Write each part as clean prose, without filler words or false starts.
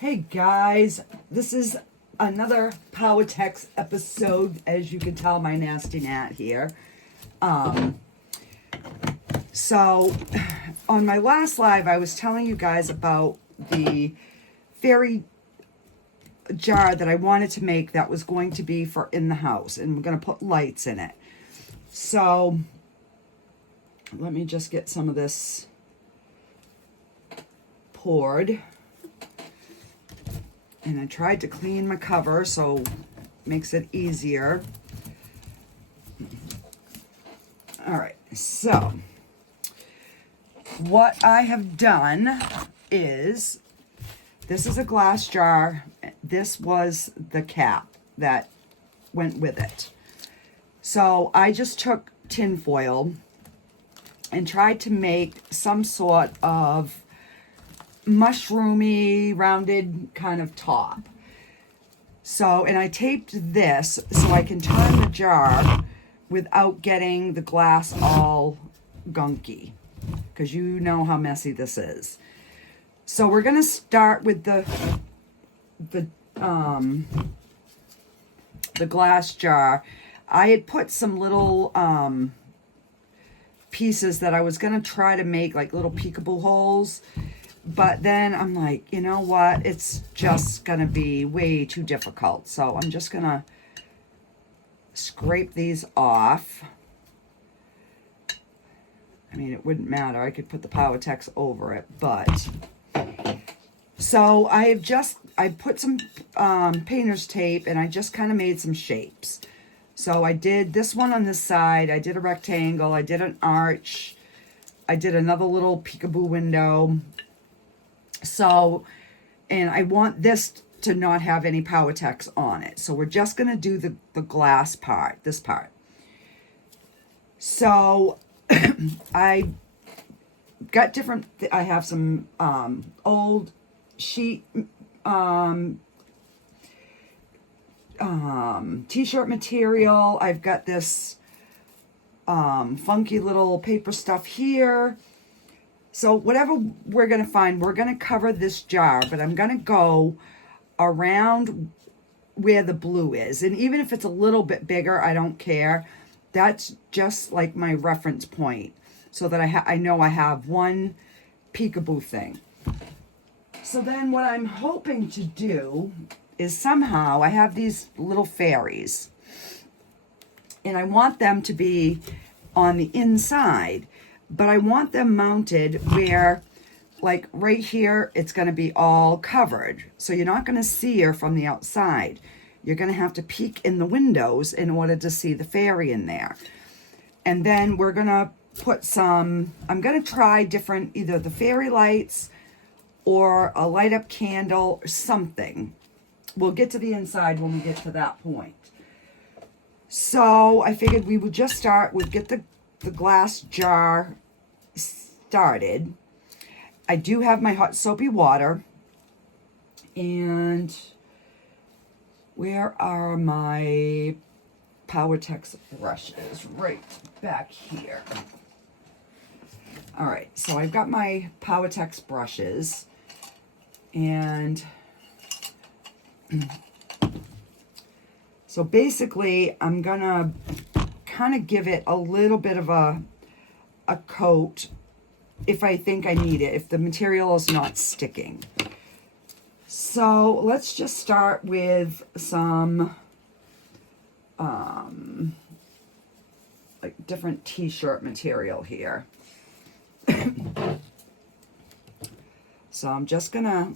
Hey guys, this is another Powertex episode. As you can tell, my nasty gnat here. So on my last live, I was telling you guys about the fairy jar that I wanted to make that was going to be for in the house, and we're going to put lights in it. So let me just get some of this poured. And I tried to clean my cover so it makes it easier. All right, so what I have done is, this is a glass jar. This was the cap that went with it. So I just took tin foil and tried to make some sort of mushroomy rounded kind of top. So, and I taped this so I can turn the jar without getting the glass all gunky, because you know how messy this is. So we're gonna start with the glass jar. I had put some little pieces that I was gonna try to make like little peekaboo holes. But then I'm like, you know what? It's just going to be way too difficult. So I'm just going to scrape these off. I mean, it wouldn't matter. I could put the Powertex over it, but... So I put some painter's tape, and I just kind of made some shapes. So I did this one on this side. I did a rectangle. I did an arch. I did another little peekaboo window. So, and I want this to not have any Powertex on it. So we're just going to do the glass part, this part. So I got different, I have some old sheet t-shirt material. I've got this funky little paper stuff here. So whatever we're going to find, we're going to cover this jar, but I'm going to go around where the blue is. And even if it's a little bit bigger, I don't care. That's just like my reference point, so that I know I have one peekaboo thing. So then what I'm hoping to do is somehow, I have these little fairies, and I want them to be on the inside. But I want them mounted where, like right here, it's going to be all covered. So you're not going to see her from the outside. You're going to have to peek in the windows in order to see the fairy in there. And then we're going to put some, I'm going to try different, either the fairy lights or a light up candle or something. We'll get to the inside when we get to that point. So I figured we would just start, we'd get the glass jar started. I do have my hot soapy water, and where are my Powertex brushes? Right back here. All right, so I've got my Powertex brushes, and so basically I'm gonna kind of give it a little bit of a coat if I think I need it, if the material is not sticking. So let's just start with some like different t-shirt material here. So I'm just gonna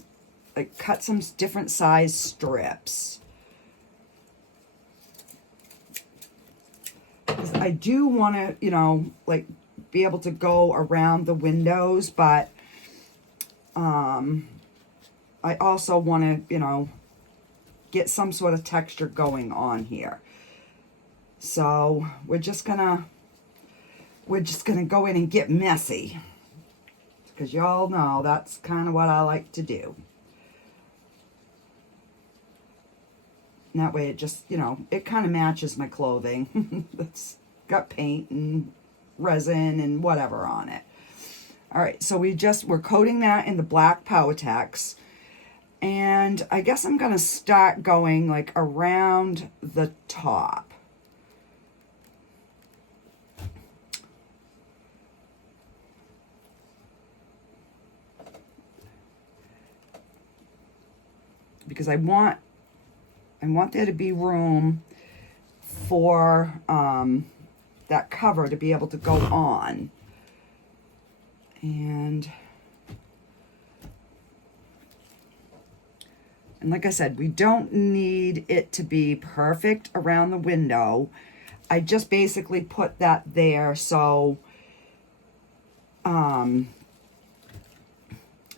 like cut some different size strips. I do want to, you know, like be able to go around the windows, but I also want to, you know, get some sort of texture going on here. So we're just gonna go in and get messy, because y'all know that's kind of what I like to do. And that way it just, you know, it kind of matches my clothing. It's got paint and resin and whatever on it. All right, so we're coating that in the black Powertex. And I guess I'm gonna start going like around the top. Because I want there to be room for that cover to be able to go on. And like I said, we don't need it to be perfect around the window. I just basically put that there so, you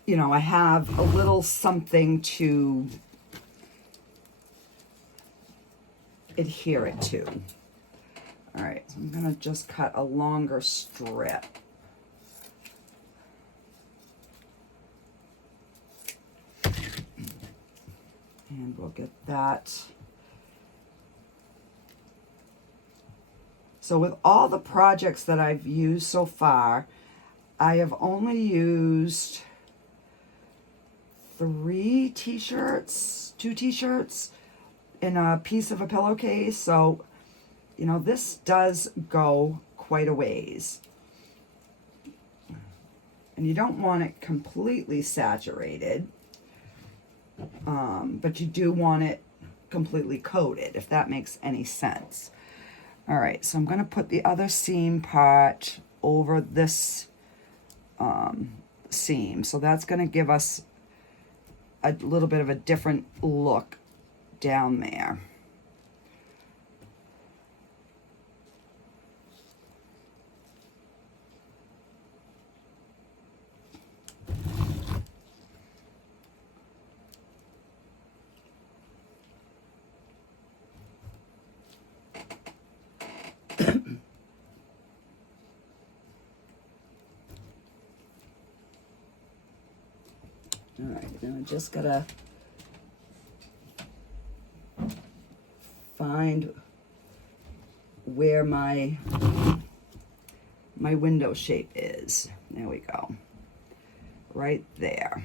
know, I have a little something to adhere it to. All right, so I'm gonna just cut a longer strip. And we'll get that. So with all the projects that I've used so far, I have only used 2 t-shirts, in a piece of a pillowcase. So, you know, this does go quite a ways. And you don't want it completely saturated. But you do want it completely coated, if that makes any sense. All right, so I'm going to put the other seam part over this seam. So that's going to give us a little bit of a different look down there. All right, now I just gotta find where my window shape is. There we go. Right there.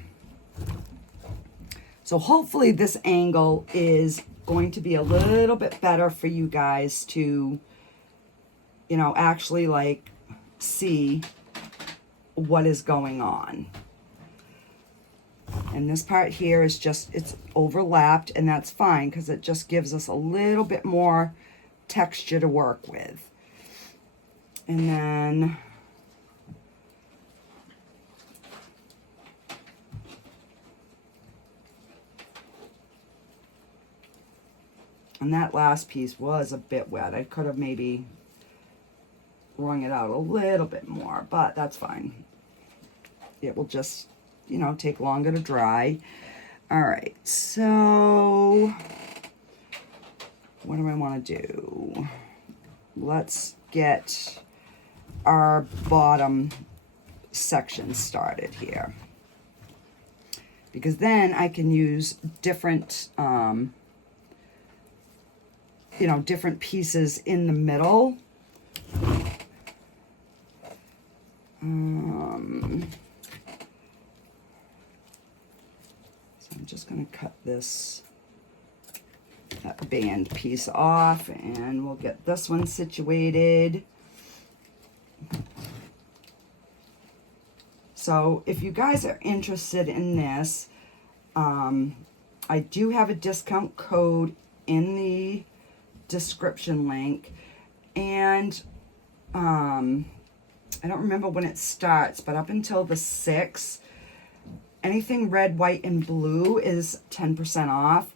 So hopefully this angle is going to be a little bit better for you guys to, you know, actually like see what is going on. And this part here is just, it's overlapped, and that's fine because it just gives us a little bit more texture to work with. And then that last piece was a bit wet. I could have maybe wrung it out a little bit more, but that's fine. It will just, you know, take longer to dry. All right, so what do I want to do? Let's get our bottom section started here, because then I can use different, you know, different pieces in the middle. I'm just going to cut that band piece off, and we'll get this one situated. So if you guys are interested in this, I do have a discount code in the description link, and I don't remember when it starts, but up until the 6th, anything red, white, and blue is 10% off.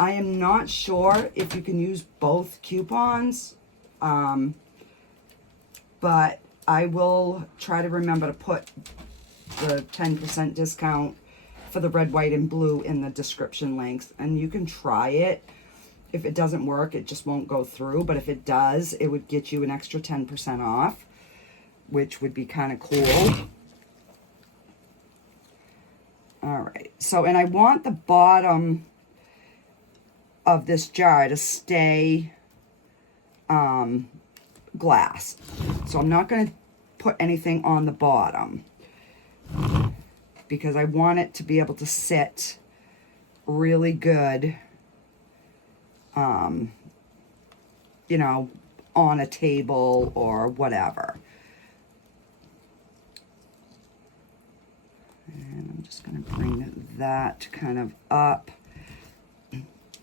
I am not sure if you can use both coupons, but I will try to remember to put the 10% discount for the red, white, and blue in the description links, and you can try it. If it doesn't work, it just won't go through, but if it does, it would get you an extra 10% off, which would be kind of cool. All right, so, and I want the bottom of this jar to stay glass. So I'm not going to put anything on the bottom because I want it to be able to sit really good, you know, on a table or whatever. And I'm just going to bring that kind of up.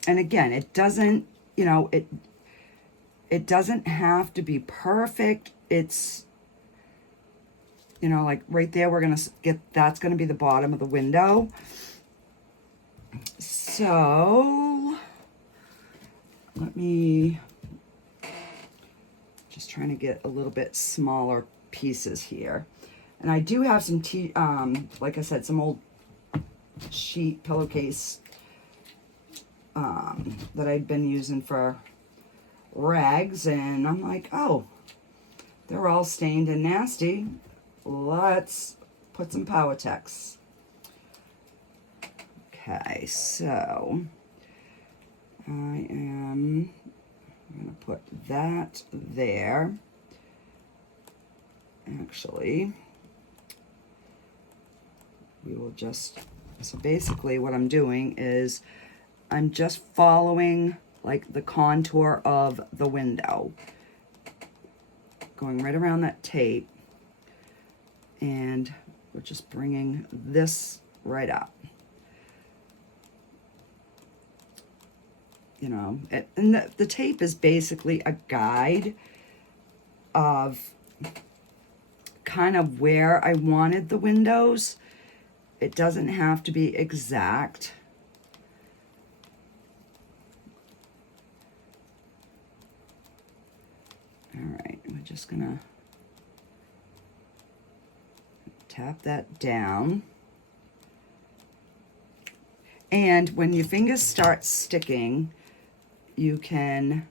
And again, it doesn't, you know, it doesn't have to be perfect. It's, you know, like right there, we're going to get, that's going to be the bottom of the window. So let me, just trying to get a little bit smaller pieces here. And I do have some like I said, some old sheet pillowcase that I'd been using for rags, and I'm like, oh, they're all stained and nasty. Let's put some Powertex. Okay, so I'm going to put that there. Actually, we will just, so basically what I'm doing is I'm just following like the contour of the window, going right around that tape, and we're just bringing this right up. You know, and the tape is basically a guide of kind of where I wanted the windows. It doesn't have to be exact. All right, we're just gonna tap that down. And when your fingers start sticking, you can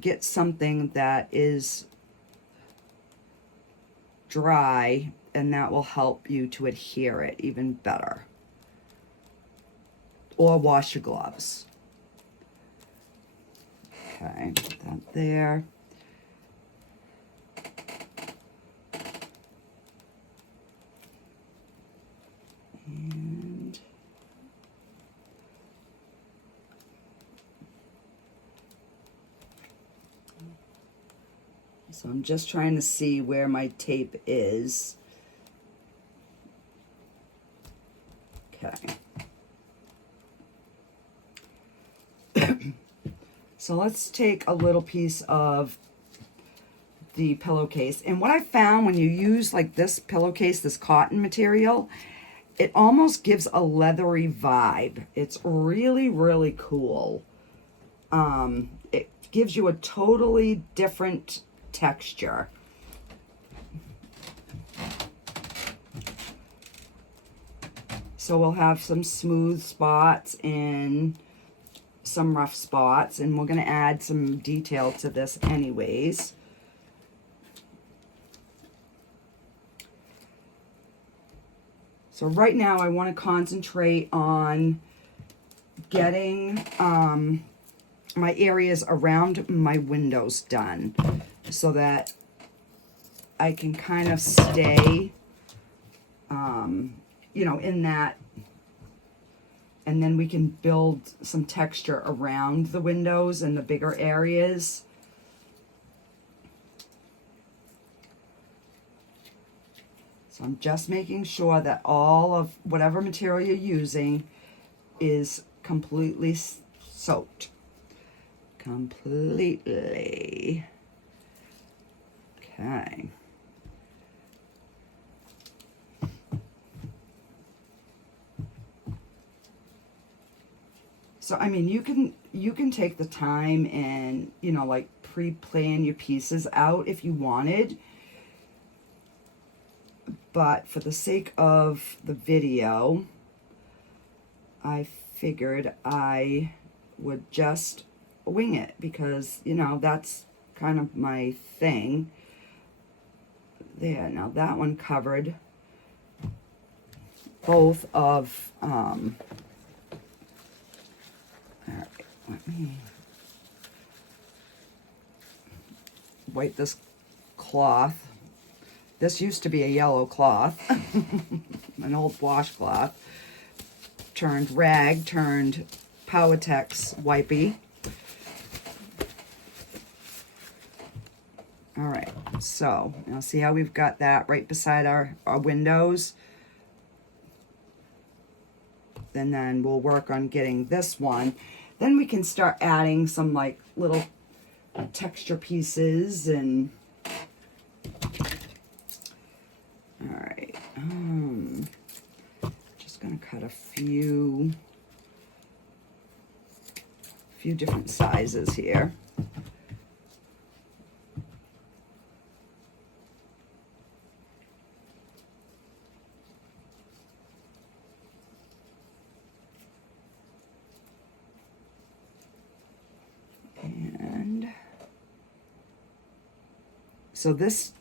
get something that is dry, and that will help you to adhere it even better. Or wash your gloves. Okay, put that there. And so I'm just trying to see where my tape is. Okay. So let's take a little piece of the pillowcase. And what I found when you use like this pillowcase, this cotton material, it almost gives a leathery vibe. It's really, really cool. It gives you a totally different texture. So we'll have some smooth spots and some rough spots, and we're going to add some detail to this anyways. So right now I want to concentrate on getting my areas around my windows done so that I can kind of stay, you know, in that, and then we can build some texture around the windows and the bigger areas. So I'm just making sure that all of whatever material you're using is completely soaked. Completely. Okay. So I mean, you can take the time and, you know, like pre-plan your pieces out if you wanted. But for the sake of the video, I figured I would just wing it because, you know, that's kind of my thing. There, now that one covered both of, all right, let me wipe this cloth. This used to be a yellow cloth, an old washcloth. turned rag turned Powertex wipey. All right, so now see how we've got that right beside our windows? And then we'll work on getting this one. Then we can start adding some like little texture pieces and all right. Just gonna cut a few different sizes here. And so this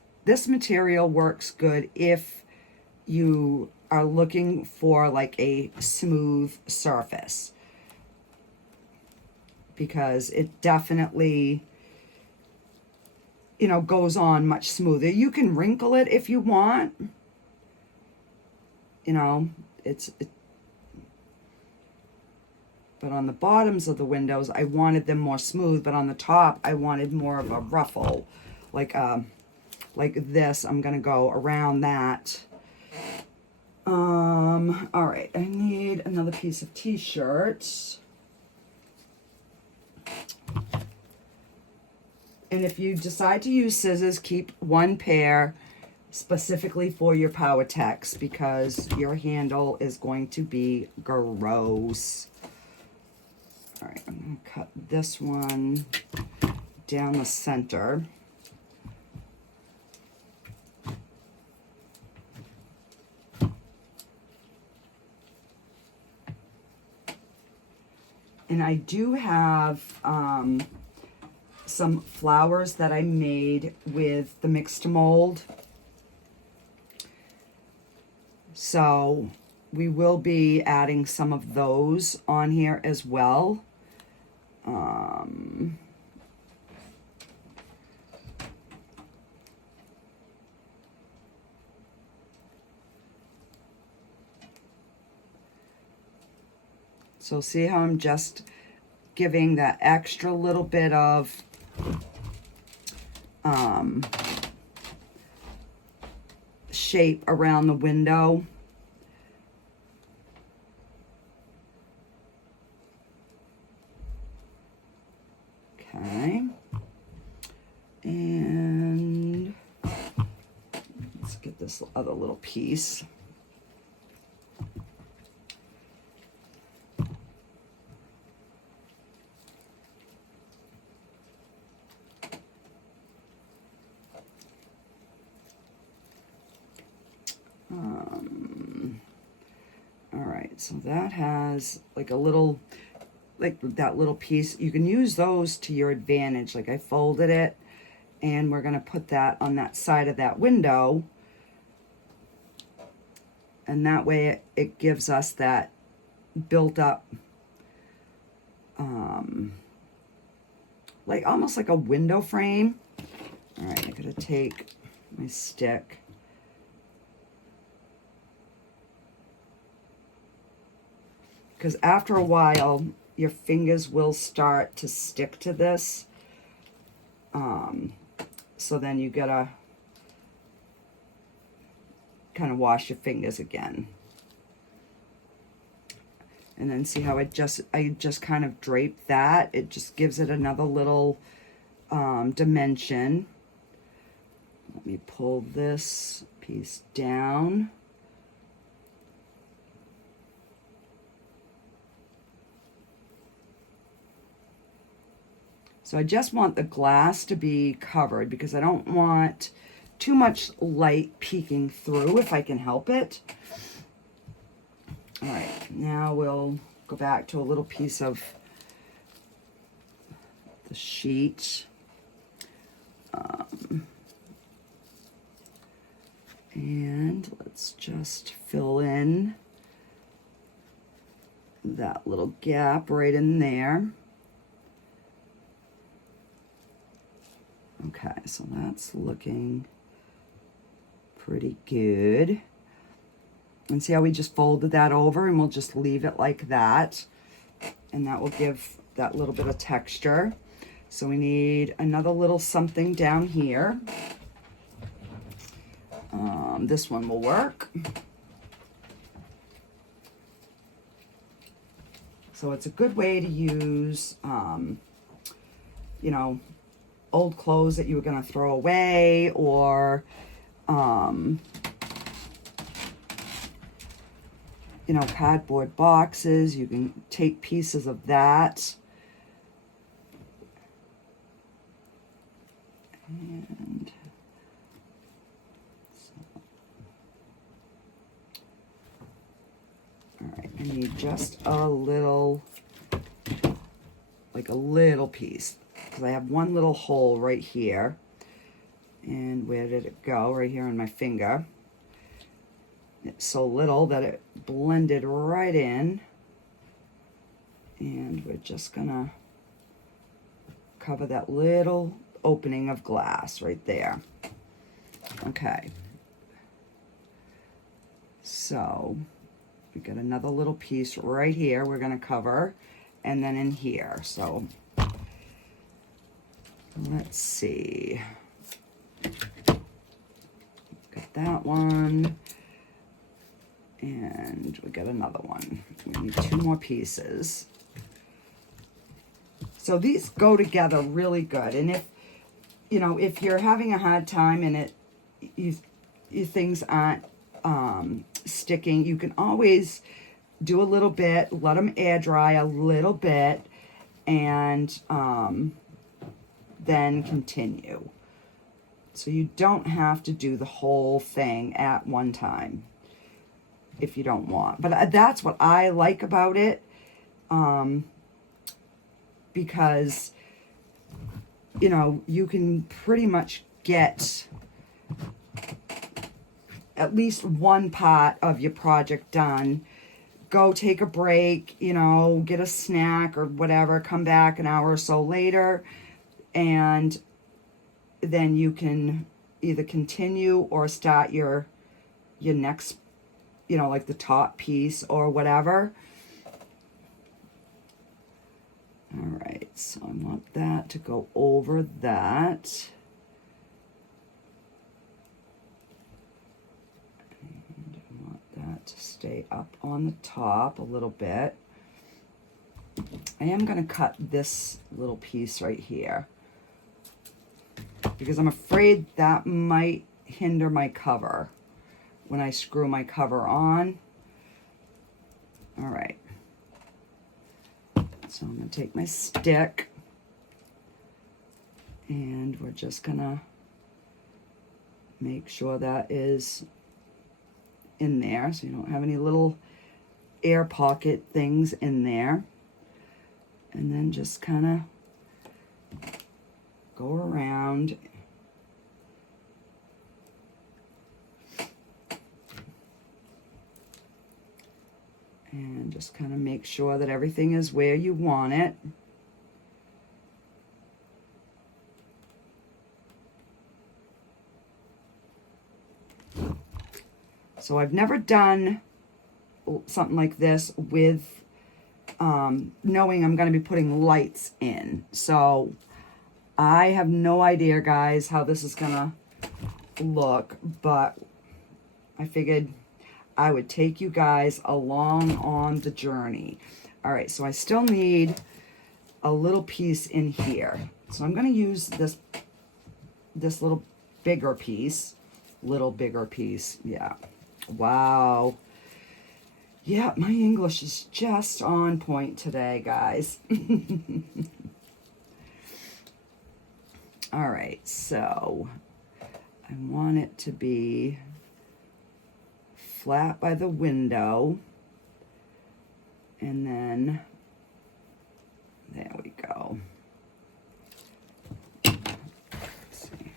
material works good if you are looking for like a smooth surface, because it definitely, you know, goes on much smoother. You can wrinkle it if you want, you know, but on the bottoms of the windows, I wanted them more smooth, but on the top, I wanted more of a ruffle, like this. I'm gonna go around that. All right, I need another piece of t-shirt. And if you decide to use scissors, keep one pair specifically for your Powertex, because your handle is going to be gross. All right, I'm going to cut this one down the center. And I do have some flowers that I made with the mix to mold. So we will be adding some of those on here as well. So see how I'm just giving that extra little bit of shape around the window. Okay. And let's get this other little piece. All right, so that has like a little, like that little piece. You can use those to your advantage. Like I folded it, and we're gonna put that on that side of that window. And that way it gives us that built up, like almost like a window frame. All right, I'm gonna take my stick. Because after a while, your fingers will start to stick to this. So then you gotta kind of wash your fingers again. And then see how I just kind of drape that. It just gives it another little dimension. Let me pull this piece down. So I just want the glass to be covered because I don't want too much light peeking through if I can help it. All right, now we'll go back to a little piece of the sheet. And let's just fill in that little gap right in there. Okay, so that's looking pretty good. And see how we just folded that over, and we'll just leave it like that. And that will give that little bit of texture. So we need another little something down here. This one will work. So it's a good way to use, you know, old clothes that you were going to throw away, or, you know, cardboard boxes. You can take pieces of that. And so, all right, I need just a little, like a little piece, because I have one little hole right here. And where did it go? Right here on my finger. It's so little that it blended right in. And we're just gonna cover that little opening of glass right there. Okay. So we got another little piece right here we're gonna cover, and then in here. So let's see. Got that one. And we got another one. We need 2 more pieces. So these go together really good. And if, you know, if you're having a hard time and your things aren't sticking, you can always do a little bit, let them air dry a little bit, and then continue. So you don't have to do the whole thing at one time if you don't want. But that's what I like about it, because, you know, you can pretty much get at least one part of your project done. Go take a break, you know, get a snack or whatever, come back an hour or so later, and then you can either continue or start your next, you know, like the top piece or whatever. All right, so I want that to go over that. And I want that to stay up on the top a little bit. I am going to cut this little piece right here, because I'm afraid that might hinder my cover when I screw my cover on. All right. So I'm going to take my stick, and we're just going to make sure that is in there, so you don't have any little air pocket things in there. And then just kind of go around. And just kind of make sure that everything is where you want it. So I've never done something like this with knowing I'm going to be putting lights in. So I have no idea, guys, how this is going to look, but I figured I would take you guys along on the journey. All right, so I still need a little piece in here. So I'm going to use this little bigger piece. Yeah. Wow. Yeah, my English is just on point today, guys. All right, so I want it to be flat by the window, and then there we go. Let's see.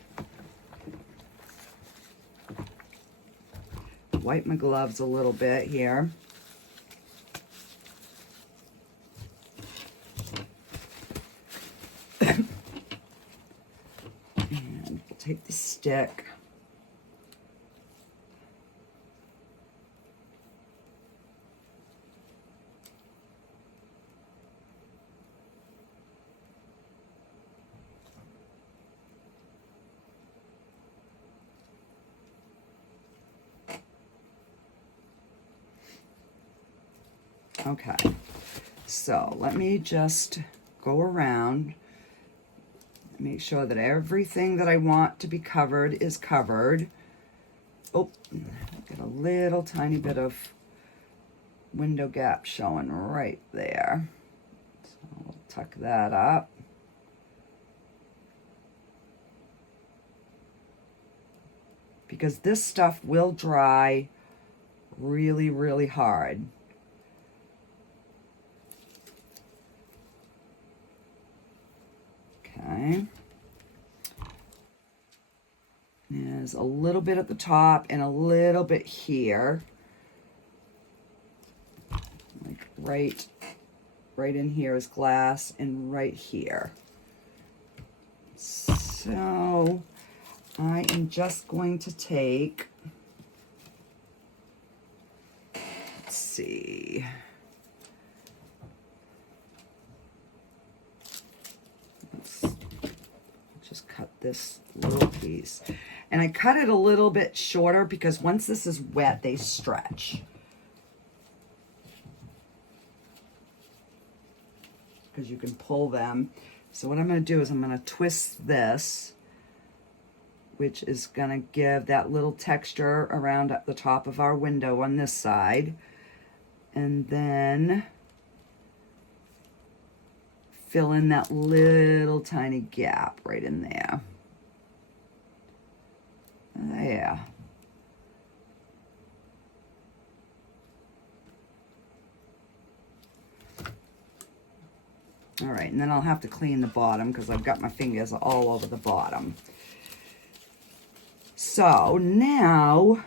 Wipe my gloves a little bit here. And we'll take the stick. Okay, so let me just go around, make sure that everything that I want to be covered is covered. Oh, get a little tiny bit of window gap showing right there. So we'll tuck that up. Because this stuff will dry really, really hard. Okay. There's a little bit at the top and a little bit here. Like right in here is glass, and right here. So I am just going to take, let's see. Let's just cut this little piece. And I cut it a little bit shorter because once this is wet, they stretch. Because you can pull them. So what I'm going to do is I'm going to twist this, which is going to give that little texture around at the top of our window on this side. And then fill in that little tiny gap right in there. There. All right, and then I'll have to clean the bottom because I've got my fingers all over the bottom. So now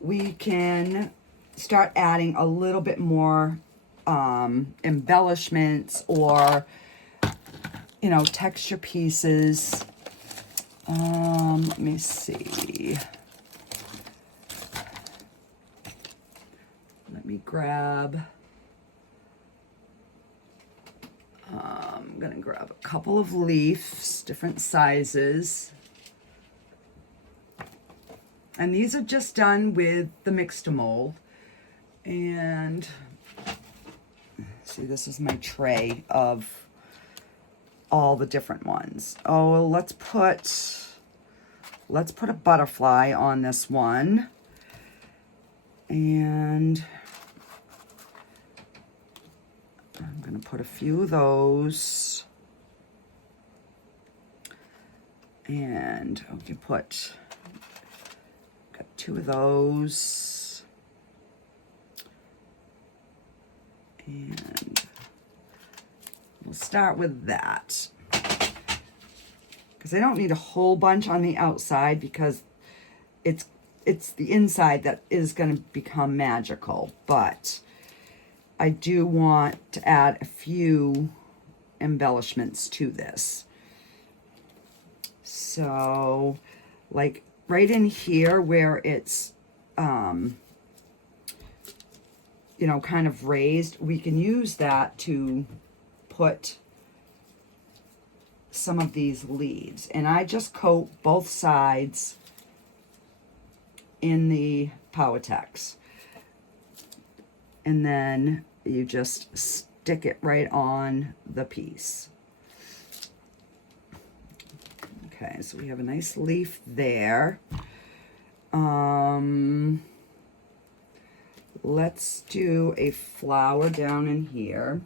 we can start adding a little bit more embellishments or, you know, texture pieces. Let me see. Let me grab, I'm gonna grab a couple of leaves, different sizes. And these are just done with the Mix-to-Mold. And see, this is my tray of all the different ones. Oh, let's put a butterfly on this one. And I'm gonna put a few of those. And we can put, got 2 of those. And we'll start with that. Because I don't need a whole bunch on the outside because it's the inside that is going to become magical. But I do want to add a few embellishments to this. So, like right in here where it's, you know, kind of raised, we can use that to put some of these leaves. And I just coat both sides in the Powertex. And then you just stick it right on the piece. Okay, so we have a nice leaf there. Let's do a flower down in here.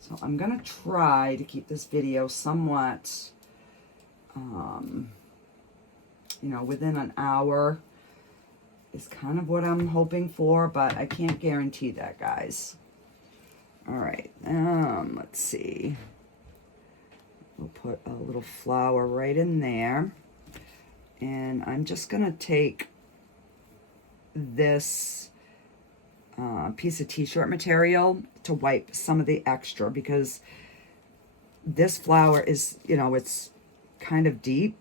So I'm going to try to keep this video somewhat, you know, within an hour is kind of what I'm hoping for, but I can't guarantee that, guys. All right, let's see. We'll put a little flower right in there. And I'm just going to take this piece of t-shirt material to wipe some of the extra because this flower is, you know, it's kind of deep.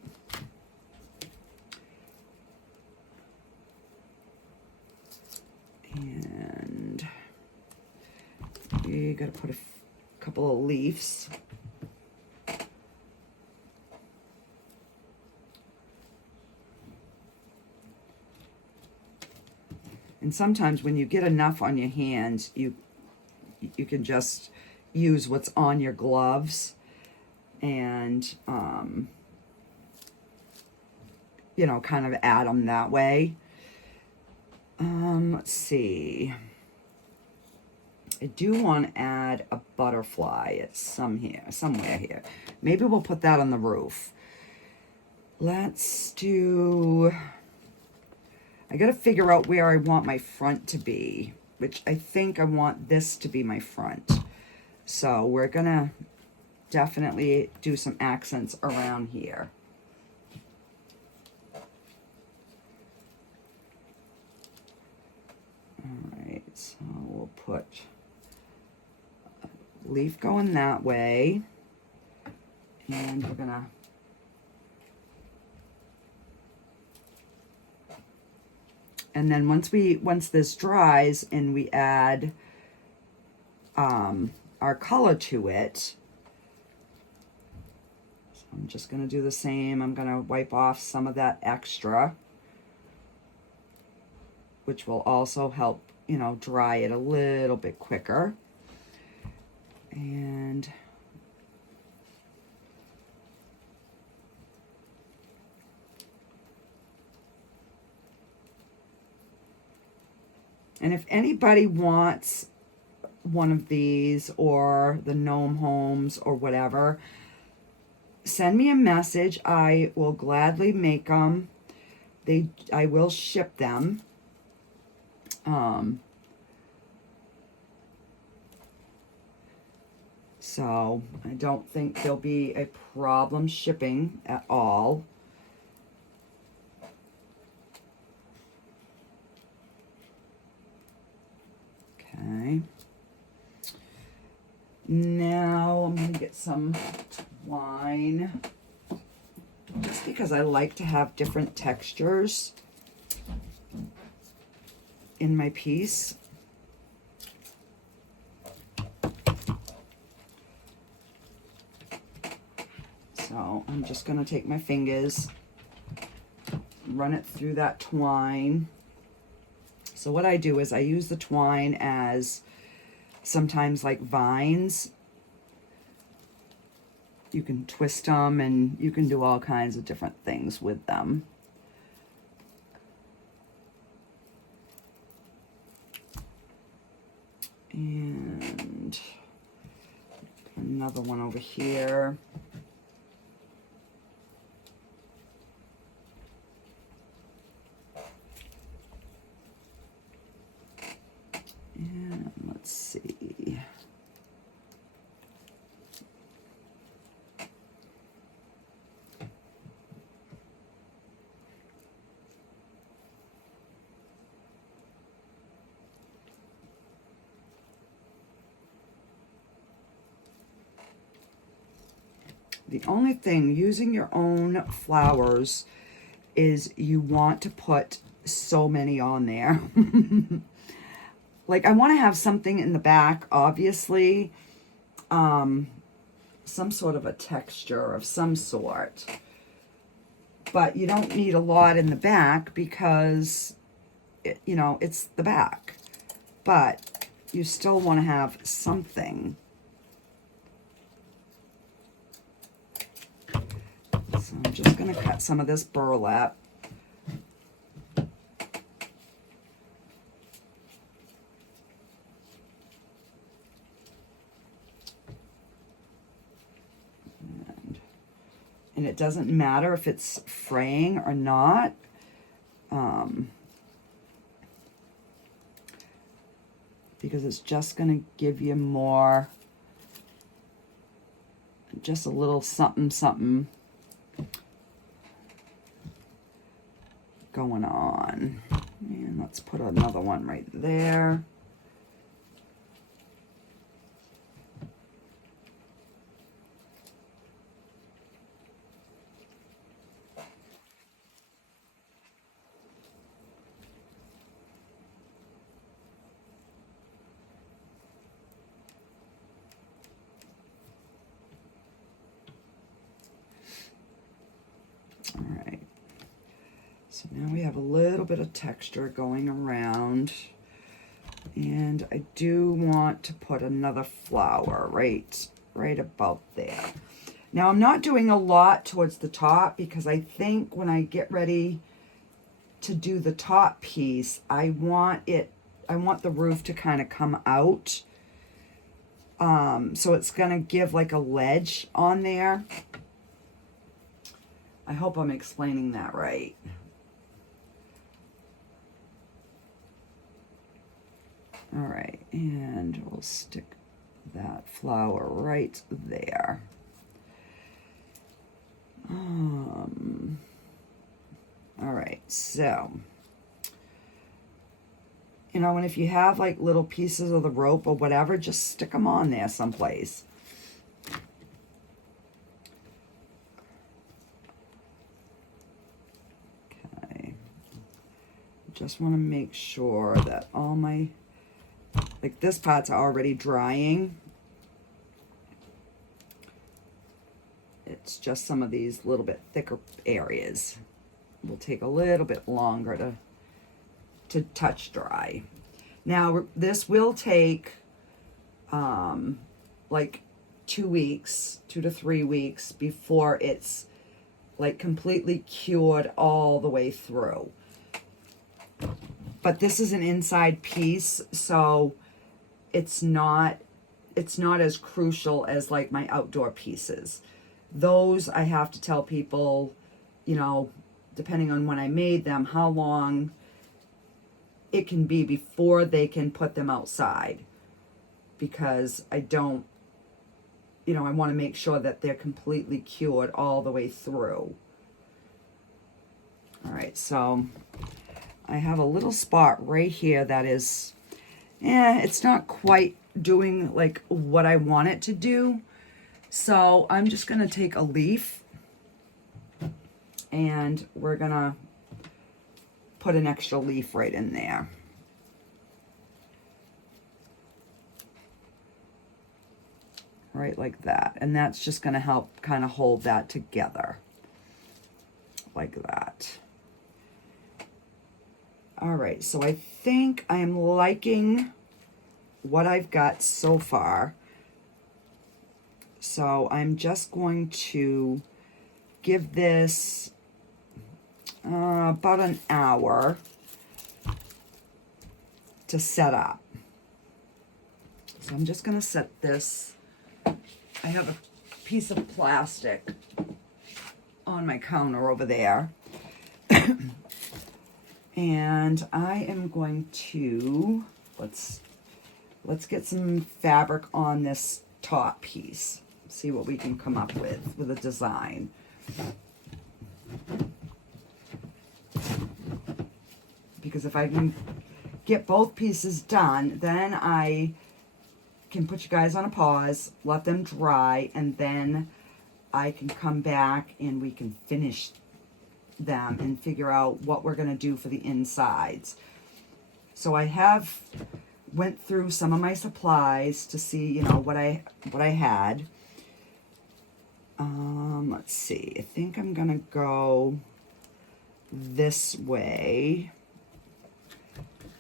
And you got to put a couple of leaves And sometimes when you get enough on your hands, you can just use what's on your gloves and, you know, kind of add them that way. Let's see. I do want to add a butterfly at somewhere here. Maybe we'll put that on the roof. Let's do, I got to figure out where I want my front to be, which I think I want this to be my front. So we're going to definitely do some accents around here. All right, so we'll put a leaf going that way, and we're going to and then once this dries and we add our color to it, so I'm just going to do the same. I'm going to wipe off some of that extra, which will also help, you know, dry it a little bit quicker. And if anybody wants one of these or the gnome homes or whatever, send me a message. I will gladly make them. I will ship them. So I don't think there'll be a problem shipping at all. Okay. Now I'm going to get some twine, just because I like to have different textures in my piece. So I'm just going to take my fingers, run it through that twine. So what I do is I use the twine as sometimes like vines. You can twist them and you can do all kinds of different things with them. And another one over here. And let's see. The only thing using your own flowers is you want to put so many on there. Like, I want to have something in the back, obviously, some sort of a texture of some sort. But you don't need a lot in the back because, you know, it's the back. But you still want to have something. So I'm just going to cut some of this burlap. And it doesn't matter if it's fraying or not. Because it's just going to give you more, just a little something, something going on. And let's put another one right there. All right. So now we have a little little bit of texture going around. And I do want to put another flower right about there. Now I'm not doing a lot towards the top because I think when I get ready to do the top piece, I want the roof to kind of come out. So it's gonna give like a ledge on there. I hope I'm explaining that right. All right, and we'll stick that flower right there. All right, so, you know, and if you have like little pieces of the rope or whatever, just stick them on there someplace. Okay, just want to make sure that all my, like this part's already drying. It's just some of these little bit thicker areas will take a little bit longer to touch dry. Now this will take like 2 weeks, 2 to 3 weeks before it's like completely cured all the way through. But this is an inside piece, so it's not as crucial as like my outdoor pieces. Those I have to tell people, you know, depending on when I made them, how long it can be before they can put them outside. Because I don't, you know, I want to make sure that they're completely cured all the way through. All right, so I have a little spot right here that is, it's not quite doing like what I want it to do. So I'm just going to take a leaf and we're going to put an extra leaf right in there. Right like that. And that's just going to help kind of hold that together. Like that. All right, so I think I am liking what I've got so far. So I'm just going to give this about an hour to set up. So I'm just going to set this. I have a piece of plastic on my counter over there. And I am going to, let's get some fabric on this top piece. See what we can come up with a design. Because if I can get both pieces done, then I can put you guys on a pause, let them dry, and then I can come back and we can finish them and figure out what we're going to do for the insides. So I have went through some of my supplies to see, you know, what I had. Let's see. I think I'm going to go this way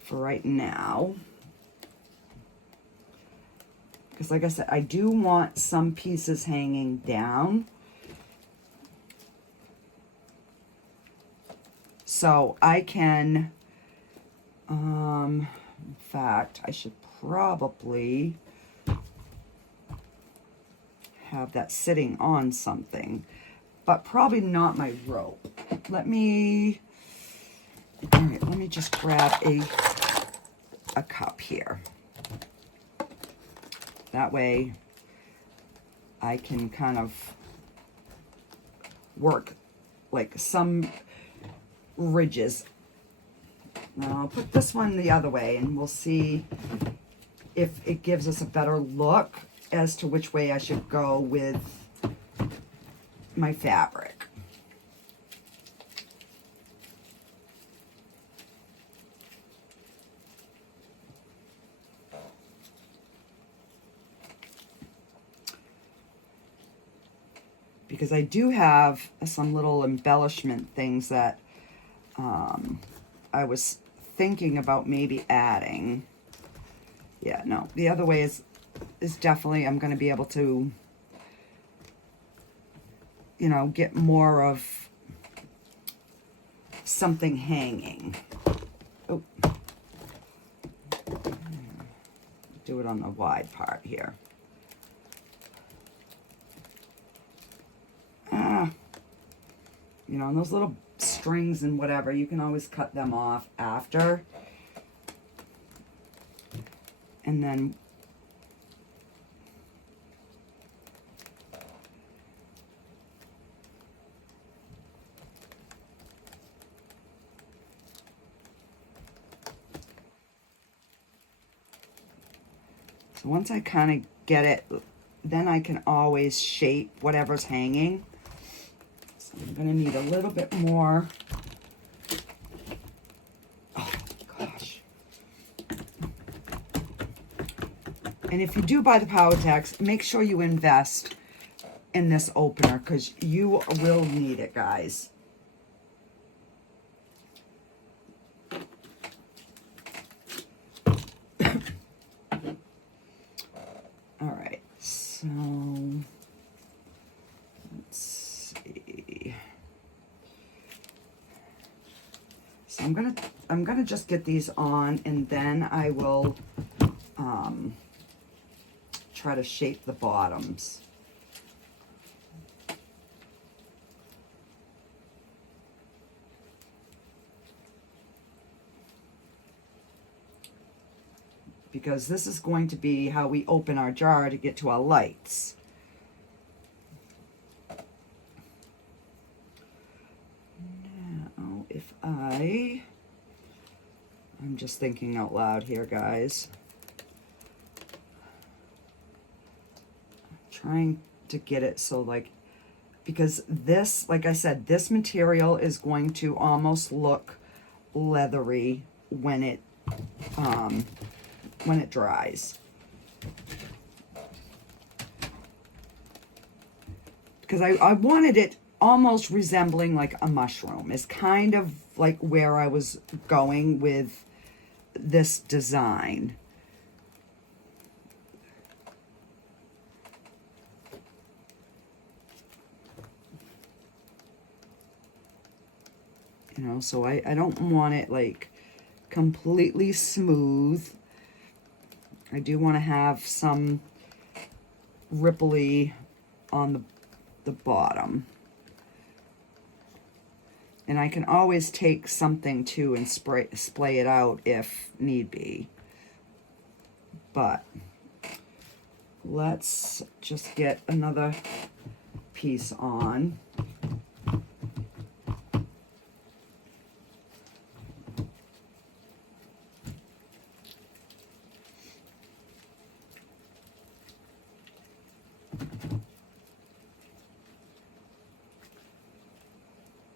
for right now. Because like I said, I do want some pieces hanging down. So I can, in fact, I should probably have that sitting on something, but probably not my rope. Let me just grab a cup here. That way I can kind of work like some ridges. Now I'll put this one the other way and we'll see if it gives us a better look as to which way I should go with my fabric. Because I do have some little embellishment things that I was thinking about maybe adding. Yeah, no, the other way is definitely, I'm going to be able to, you know, get more of something hanging. Oh, do it on the wide part here. You know, and those little strings and whatever, you can always cut them off after. And then so once I kind of get it, then I can always shape whatever's hanging. So I'm going to need a little bit more. Oh, gosh. And if you do buy the Powertex, make sure you invest in this opener because you will need it, guys. All right, so let's see. So I'm gonna just get these on, and then I will try to shape the bottoms. Because this is going to be how we open our jar to get to our lights. Now, if I'm just thinking out loud here, guys. Trying to get it so like, because this, like I said, this material is going to almost look leathery when it dries. Because I wanted it almost resembling like a mushroom. Is kind of like where I was going with this design. You know, so I don't want it like completely smooth. I do want to have some ripply on the bottom. And I can always take something too and splay it out if need be. But let's just get another piece on.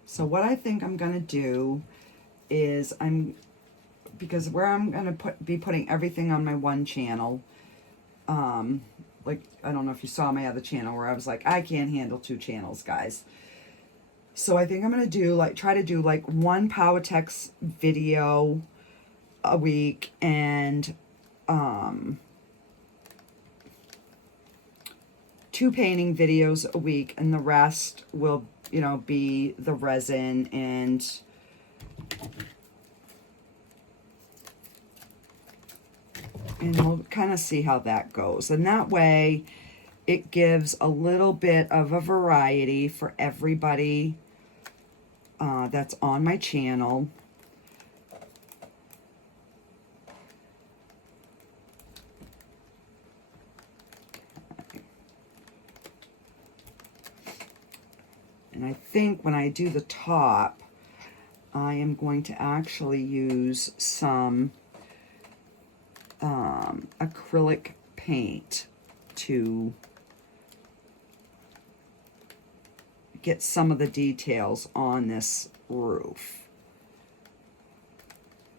So what I think I'm going to do is because where I'm going to be putting everything on my one channel, like, I don't know if you saw my other channel where I was like, I can't handle 2 channels, guys. So I think I'm going to do, like, try to do, like, 1 Powertex video a week and 2 painting videos a week, and the rest will, you know, be the resin and we'll kind of see how that goes. And that way it gives a little bit of a variety for everybody that's on my channel. And I think when I do the top, I am going to actually use some acrylic paint to get some of the details on this roof.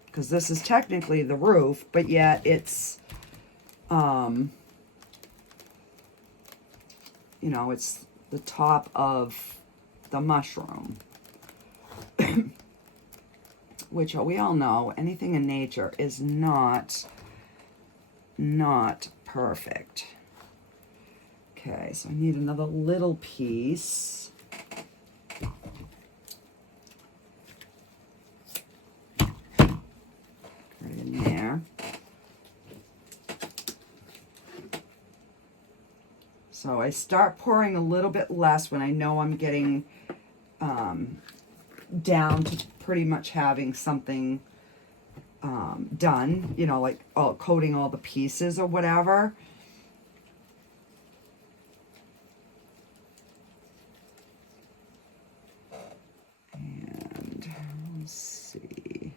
Because this is technically the roof, but yet it's, you know, it's the top of the mushroom. which we all know anything in nature is not perfect. Okay, so I need another little piece. Right in there. So I start pouring a little bit less when I know I'm getting down to pretty much having something done, you know, like coating all the pieces or whatever. And let's see.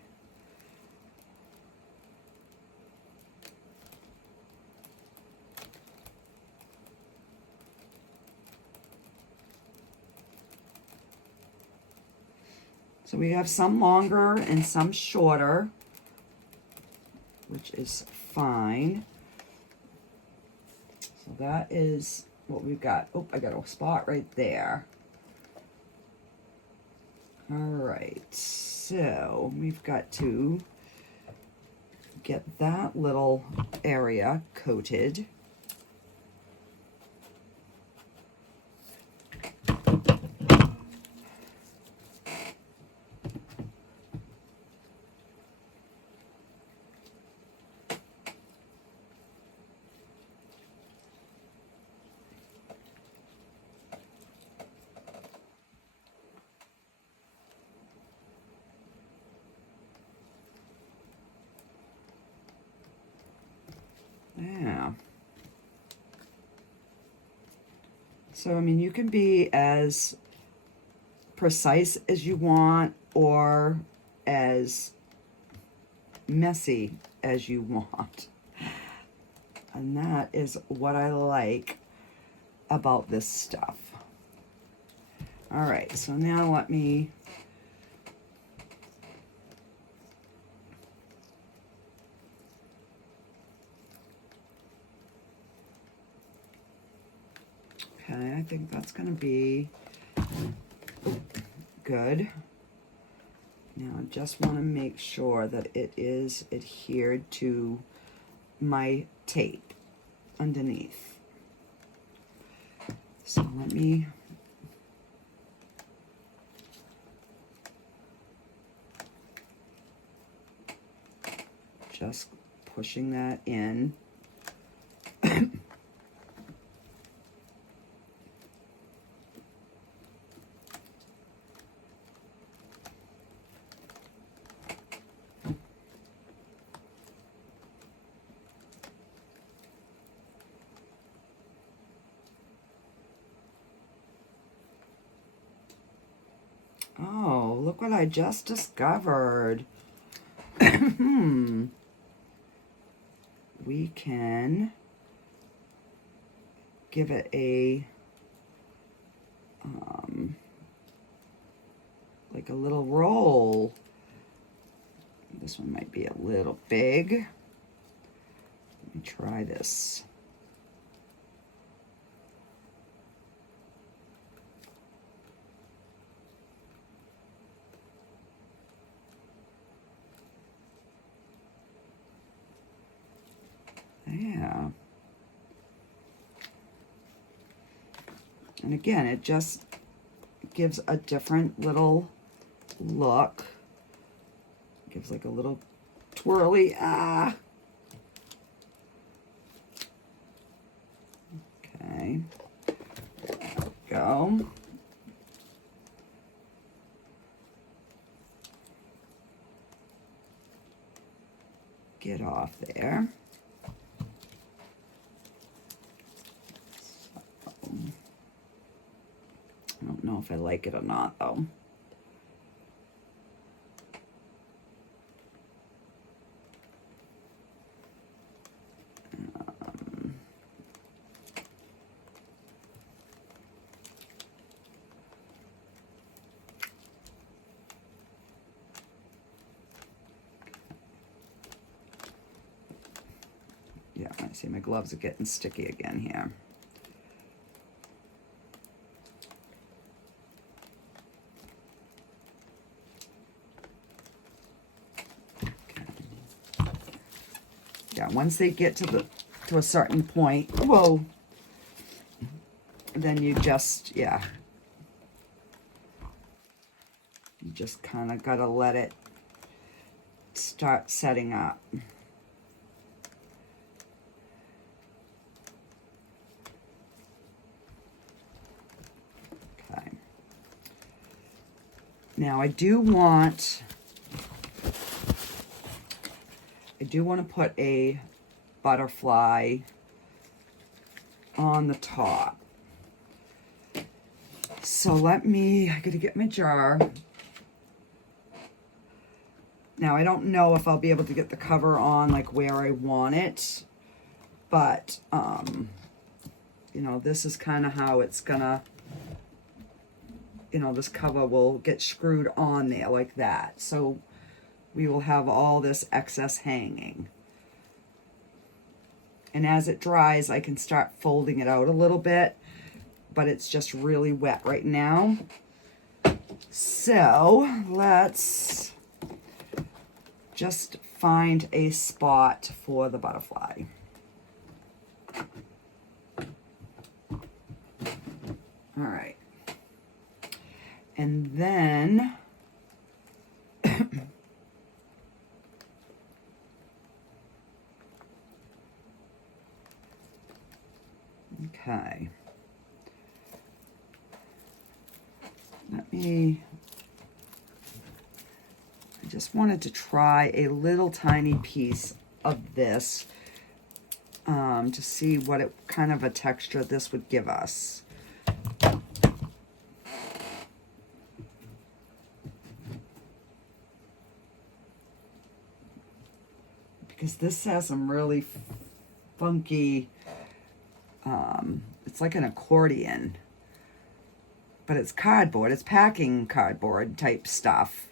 So we have some longer and some shorter, which is fine. So that is what we've got. Oh, I got a spot right there. All right, so we've got to get that little area coated. Yeah. So, I mean, you can be as precise as you want or as messy as you want. And that is what I like about this stuff. All right, so now let me okay, I think that's going to be good. Now I just want to make sure that it is adhered to my tape underneath. So let me just pushing that in. Oh, look what I just discovered. We can give it a like a little roll. This one might be a little big. Let me try this. Yeah. And again, it just gives a different little look. Gives like a little twirly, Okay. There we go. Get off there. I don't know if I like it or not, though. Yeah, I see my gloves are getting sticky again here. Yeah, once they get to a certain point, whoa, then you just, yeah, you just kind of got to let it start setting up. Okay. Now I do want to put a butterfly on the top. So I gotta get my jar. Now I don't know if I'll be able to get the cover on like where I want it, but you know, this is kind of how it's gonna, you know, this cover will get screwed on there like that. So we will have all this excess hanging. And as it dries, I can start folding it out a little bit, but it's just really wet right now. So let's just find a spot for the butterfly. All right. And then okay. I just wanted to try a little tiny piece of this to see what kind of a texture this would give us. Because this has some really funky, it's like an accordion, but it's cardboard, it's packing cardboard type stuff.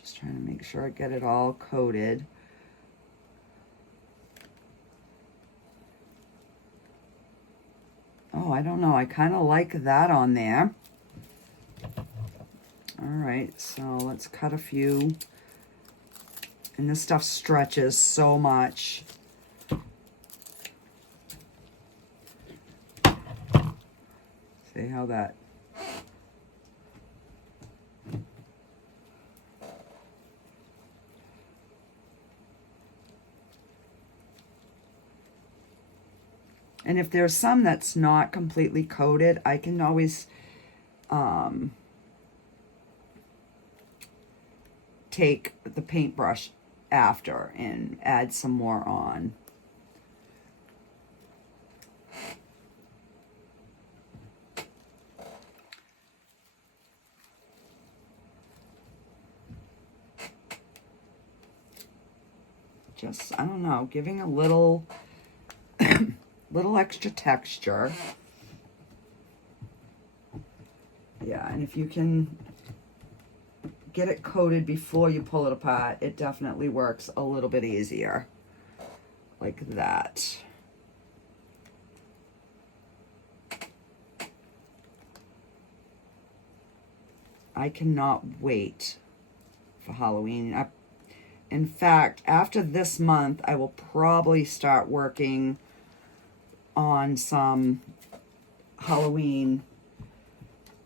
Just trying to make sure I get it all coated. Oh, I don't know, I kind of like that on there. All right, so let's cut a few. And this stuff stretches so much. See how that... And if there's some that's not completely coated, I can always take the paintbrush after and add some more on. Just, I don't know, giving a little little extra texture. Yeah, and if you can get it coated before you pull it apart, it definitely works a little bit easier. Like that. I cannot wait for Halloween. In fact, after this month, I will probably start working on some Halloween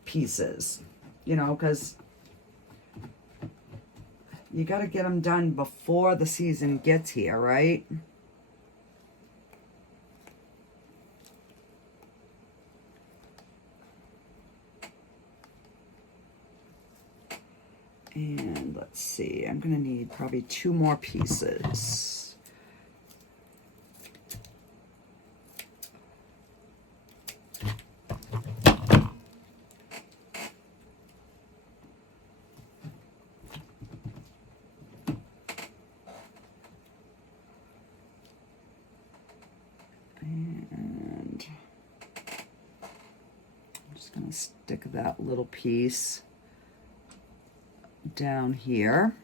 pieces, you know, because you got to get them done before the season gets here, right? And let's see, I'm going to need probably 2 more pieces. And I'm just going to stick that little piece down here.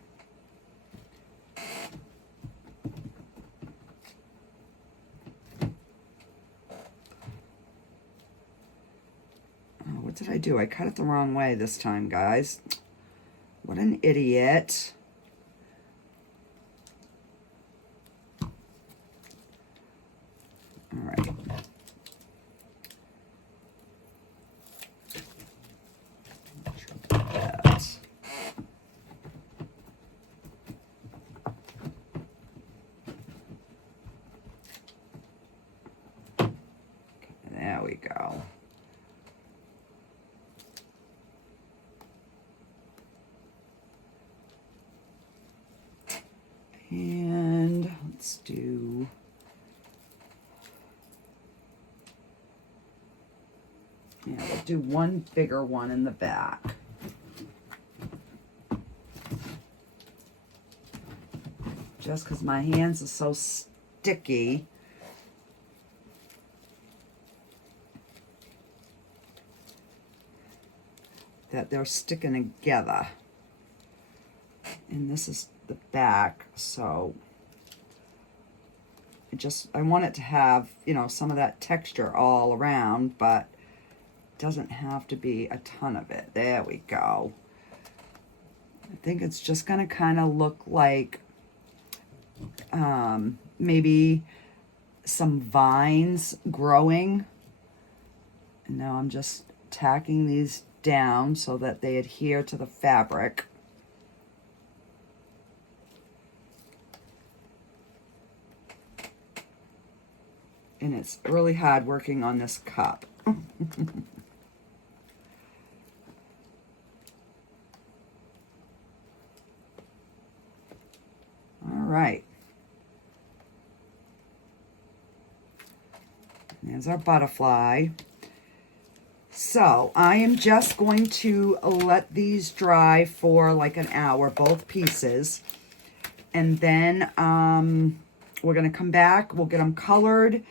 Oh, what did I do? I cut it the wrong way this time, guys. What an idiot. All right. That. There we go. And let's do, yeah, we'll do one bigger one in the back. Just because my hands are so sticky. That they're sticking together. And this is the back, so I want it to have, you know, some of that texture all around, but it doesn't have to be a ton of it. There we go. I think it's just going to kind of look like maybe some vines growing. And now I'm just tacking these down so that they adhere to the fabric. And it's really hard working on this cup. All right. There's our butterfly. So I am just going to let these dry for like an hour, both pieces. And then we're going to come back, we'll get them colored,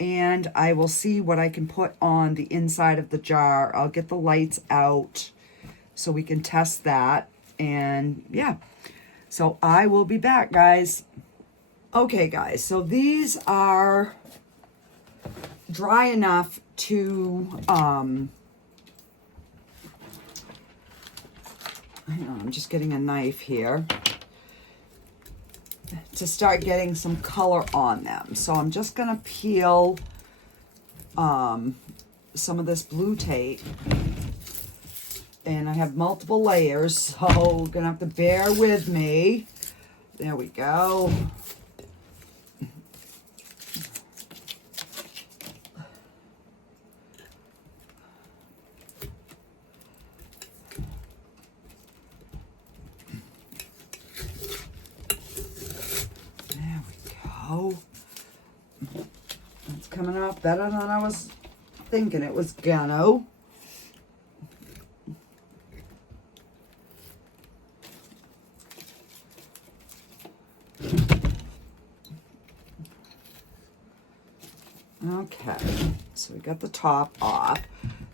and I will see what I can put on the inside of the jar. I'll get the lights out so we can test that. And yeah, so I will be back, guys. Okay, guys, so these are dry enough to, hang on, I'm just getting a knife here, to start getting some color on them. So I'm just going to peel some of this blue tape. And I have multiple layers, so you're going to have to bear with me. There we go. It's coming out better than I was thinking it was gonna. Okay, so we got the top off.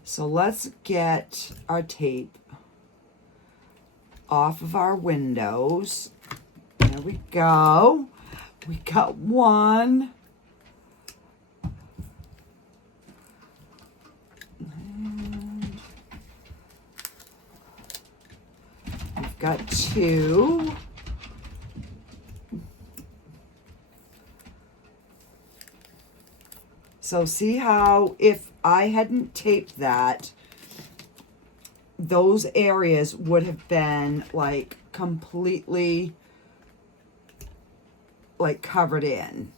So let's get our tape off of our windows. There we go. We got one. And we've got two. So see how if I hadn't taped that, those areas would have been like completely like covered in,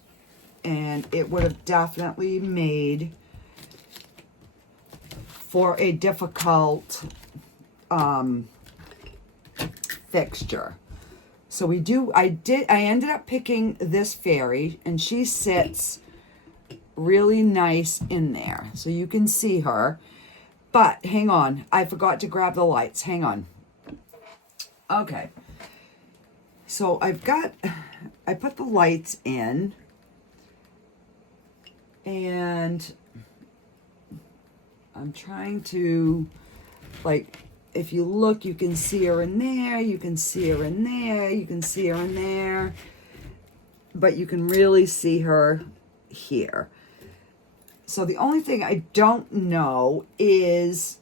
and it would have definitely made for a difficult fixture. So I ended up picking this fairy, and she sits really nice in there, so you can see her. But hang on, I forgot to grab the lights. Hang on. Okay, so I put the lights in, and I'm trying to, like, if you look, you can see her in there, you can see her in there, you can see her in there, but you can really see her here. So the only thing I don't know is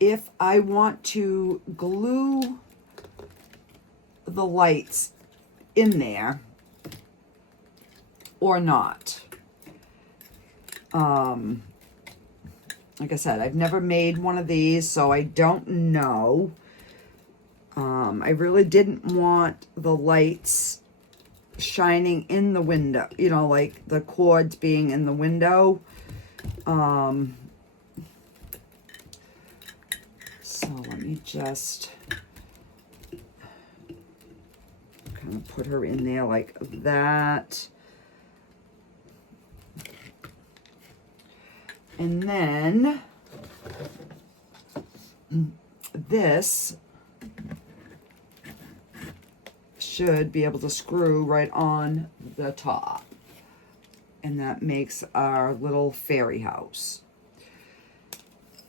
if I want to glue the lights in there or not. Like I said, I've never made one of these, so I don't know. I really didn't want the lights shining in the window, you know, like the cords being in the window. So let me just kind of put her in there like that. And then this should be able to screw right on the top. And that makes our little fairy house.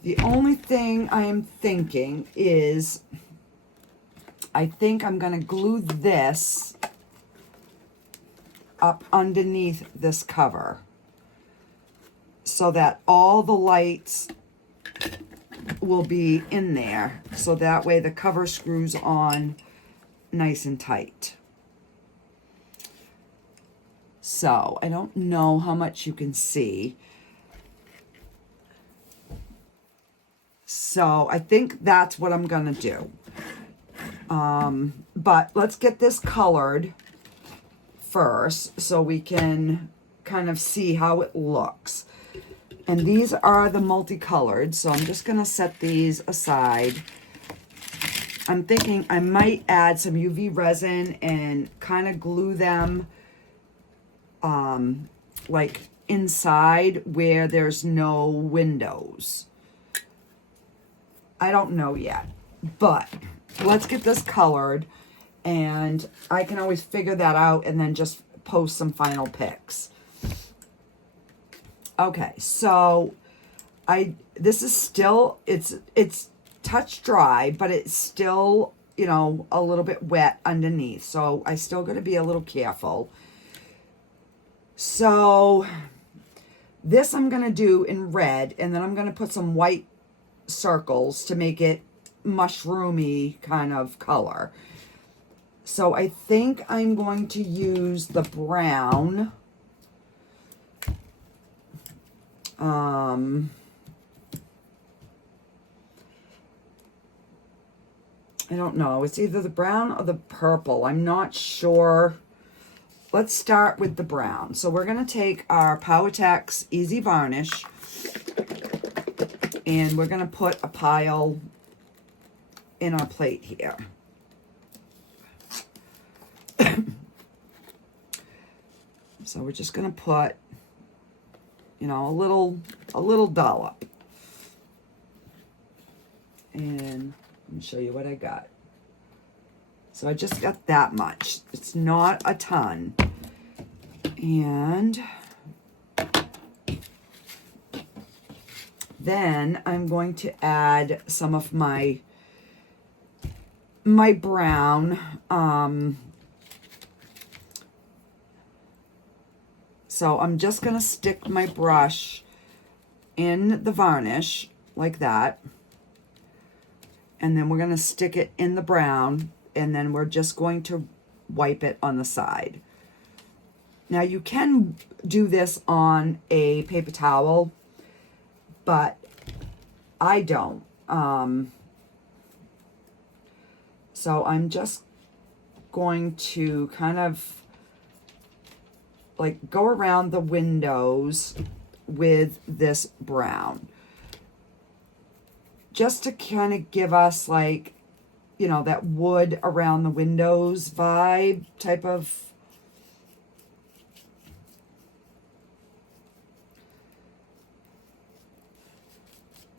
The only thing I am thinking is I think I'm going to glue this up underneath this cover so that all the lights will be in there. So that way the cover screws on nice and tight. So I don't know how much you can see. So I think that's what I'm going to do. But let's get this colored first so we can kind of see how it looks. And these are the multicolored, so I'm just going to set these aside. I'm thinking I might add some UV resin and kind of glue them like inside where there's no windows. I don't know yet, but let's get this colored, and I can always figure that out and then just post some final pics. Okay, so this is still, it's touch dry, but it's still, you know, a little bit wet underneath. So I still got to be a little careful. So this I'm going to do in red, and then I'm going to put some white circles to make it mushroomy kind of color. So I think I'm going to use the brown. I don't know. It's either the brown or the purple. I'm not sure. Let's start with the brown. So we're going to take our Powertex Easy Varnish, and we're going to put a pile in our plate here. So we're just going to put, you know, a little dollop. And let me show you what I got. So I just got that much. It's not a ton. And then I'm going to add some of my brown. So I'm just going to stick my brush in the varnish like that. And then we're going to stick it in the brown, and then we're just going to wipe it on the side. Now you can do this on a paper towel, but I don't. So I'm just going to kind of like go around the windows with this brown, just to kind of give us, like, you know, that wood around the windows vibe type of.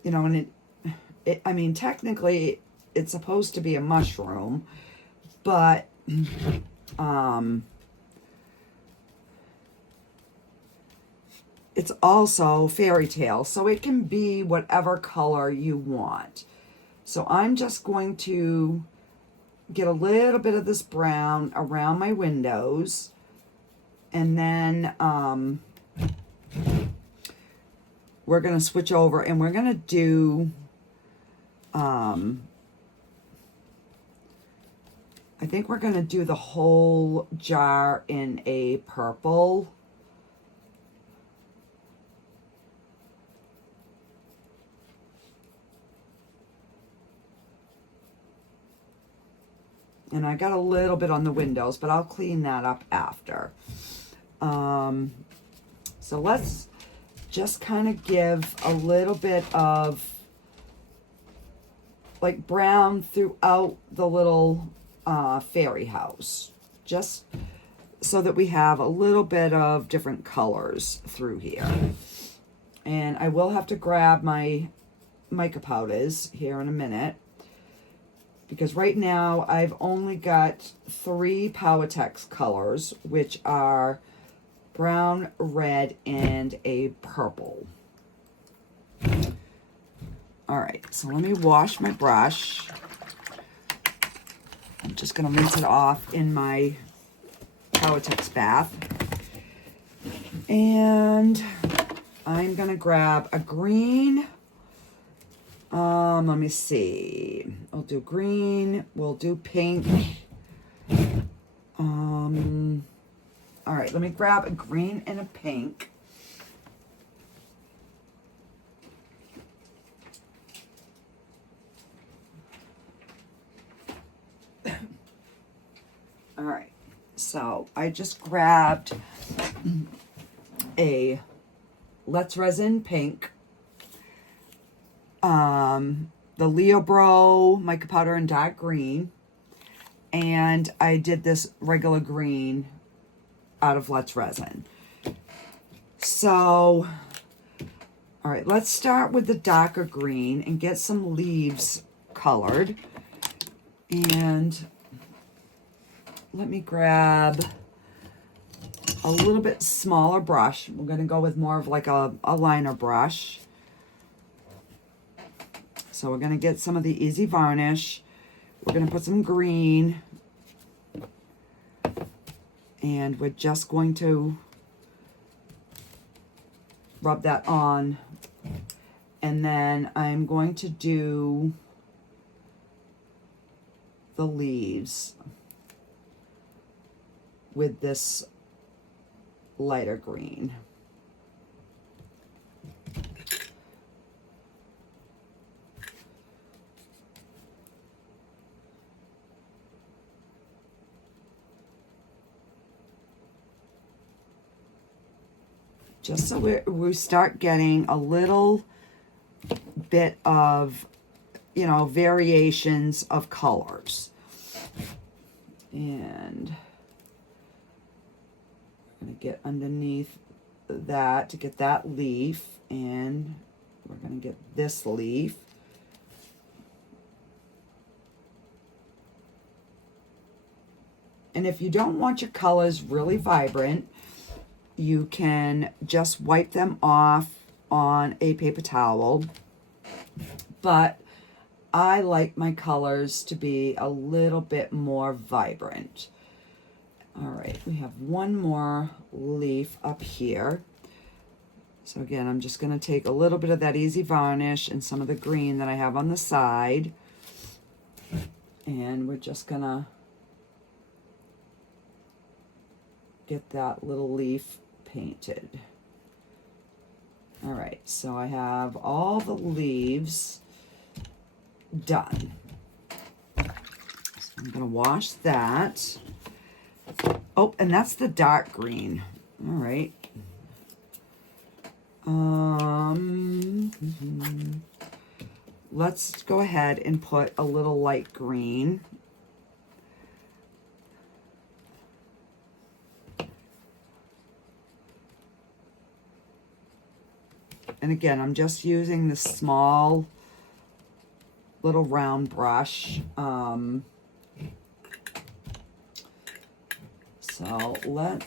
You know, and I mean, technically it's supposed to be a mushroom, but it's also fairy tale, so it can be whatever color you want. So I'm just going to get a little bit of this brown around my windows, and then we're going to switch over and we're going to do I think we're going to do the whole jar in a purple. And I got a little bit on the windows, but I'll clean that up after. So let's just kind of give a little bit of like brown throughout the little fairy house, just so that we have a little bit of different colors through here. And I will have to grab my mica powders here in a minute, because right now I've only got 3 Powertex colors, which are brown, red, and a purple. All right, so let me wash my brush. I'm just going to rinse it off in my Powertex bath. And I'm going to grab a green. Let me see. I'll do green. We'll do pink. All right, let me grab a green and a pink. All right, so I just grabbed a Let's Resin pink, the Leo Bro mica powder in dark green, and I did this regular green out of Let's Resin. So, all right, let's start with the darker green and get some leaves colored. And let me grab a little bit smaller brush. We're going to go with more of like a liner brush. So we're going to get some of the Easy Varnish. We're going to put some green. And we're just going to rub that on. And then I'm going to do the leaves with this lighter green. Just so we start getting a little bit of, you know, variations of colors. And I'm going to get underneath that to get that leaf, and we're going to get this leaf. And if you don't want your colors really vibrant, you can just wipe them off on a paper towel. But I like my colors to be a little bit more vibrant. All right, we have one more leaf up here. So again, I'm just going to take a little bit of that Easy Varnish and some of the green that I have on the side. And we're just going to get that little leaf painted. All right, so I have all the leaves done. So I'm going to wash that. Oh, and that's the dark green. All right. Let's go ahead and put a little light green. And again, I'm just using this small little round brush. So we'll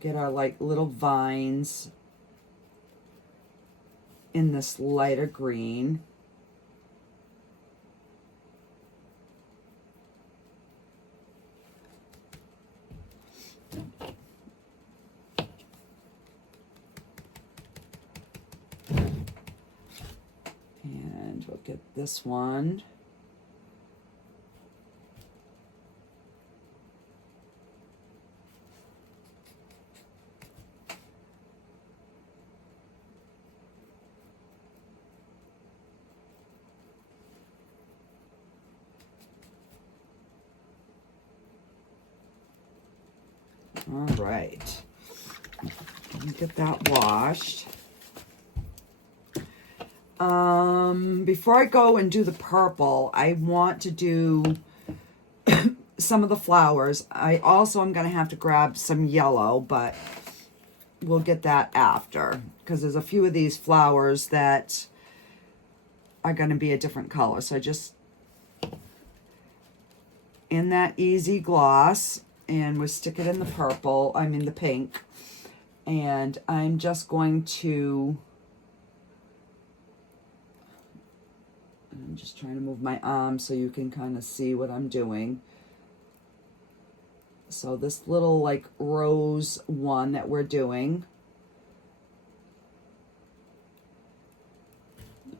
get our like little vines in this lighter green. look at this one. All right, let me get that washed. Before I go and do the purple, I want to do some of the flowers. I also am going to have to grab some yellow, but we'll get that after, because there's a few of these flowers that are going to be a different color. So I just, in that easy gloss, and we'll stick it in the purple, I mean the pink, and I'm just going to, I'm just trying to move my arm so you can kind of see what I'm doing. So this little like rose one that we're doing,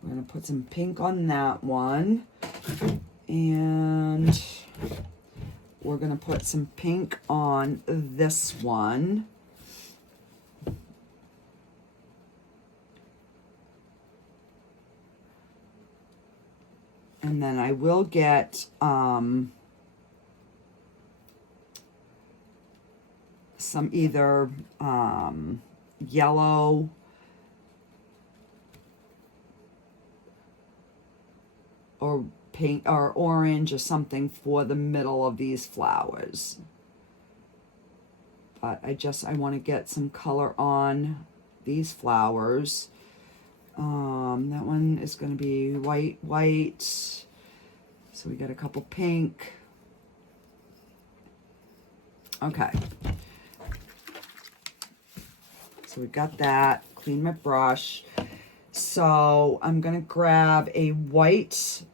we're going to put some pink on that one, and we're going to put some pink on this one. And then I will get some either yellow or pink or orange or something for the middle of these flowers. But I want to get some color on these flowers. That one is going to be white. So we got a couple pink. Okay. So we got that. Clean my brush. So I'm going to grab a white.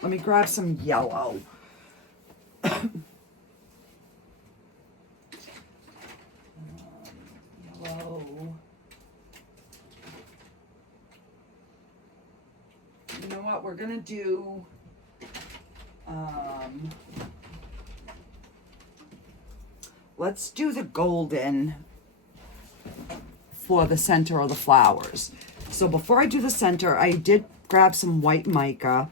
Let me grab some yellow. Yellow. You know what? We're going to do let's do the golden for the center of the flowers. So before I do the center, I did grab some white mica,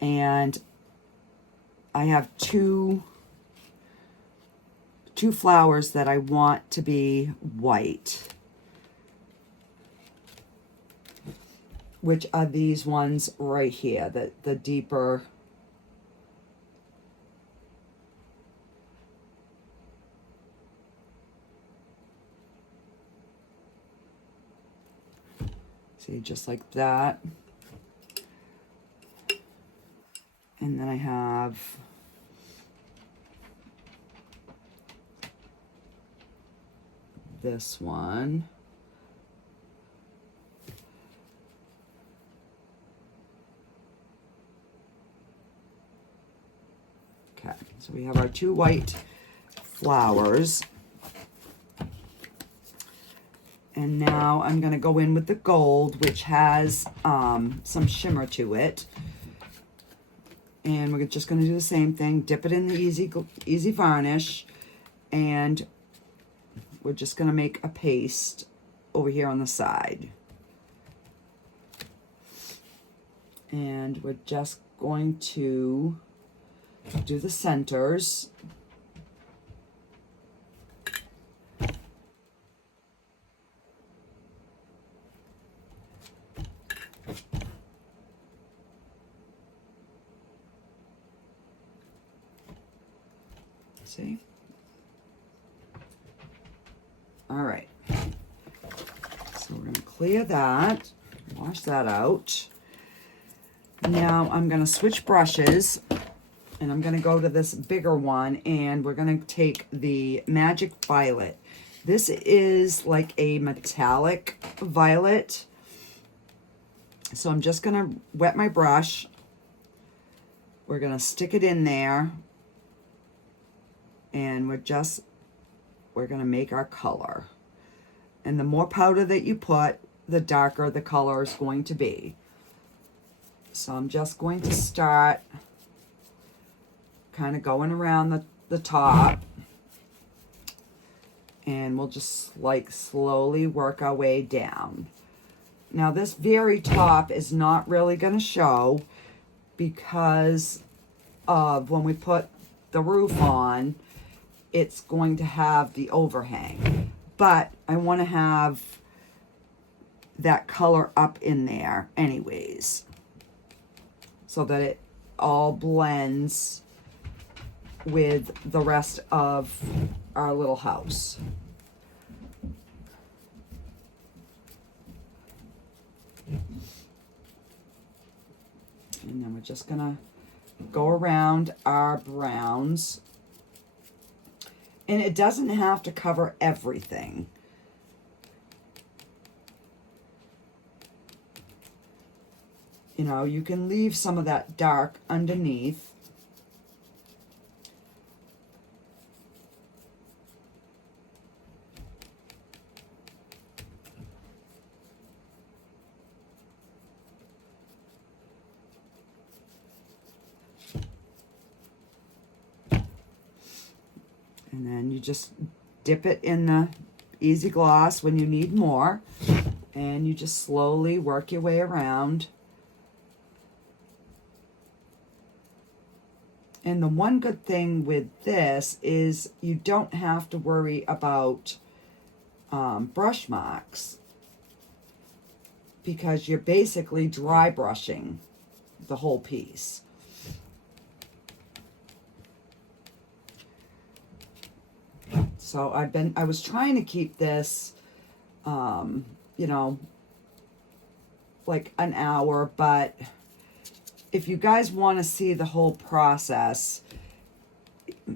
and I have two flowers that I want to be white, which are these ones right here, the deeper. See, just like that. And then I have this one. Okay, so we have our two white flowers. And now I'm going to go in with the gold, which has some shimmer to it. And we're just going to do the same thing. Dip it in the easy varnish. And we're just going to make a paste over here on the side. And we're just going to do the centers. See? All right. So we're going to clear that, wash that out. Now I'm going to switch brushes, and I'm going to go to this bigger one, and we're going to take the Magic Violet. This is like a metallic violet. So I'm just going to wet my brush. We're going to stick it in there. And we're going to make our color. And the more powder that you put, the darker the color is going to be. So I'm just going to start kind of going around the top. And we'll just like slowly work our way down. Now this very top is not really going to show because of when we put the roof on, it's going to have the overhang. But I want to have that color up in there anyways, so that it all blends with the rest of our little house. And then we're just gonna go around our browns. And it doesn't have to cover everything. You know, you can leave some of that dark underneath. And then you just dip it in the Easy Gloss when you need more. And you just slowly work your way around. And the one good thing with this is you don't have to worry about brush marks, because you're basically dry brushing the whole piece. So I was trying to keep this, you know, like an hour, but if you guys want to see the whole process,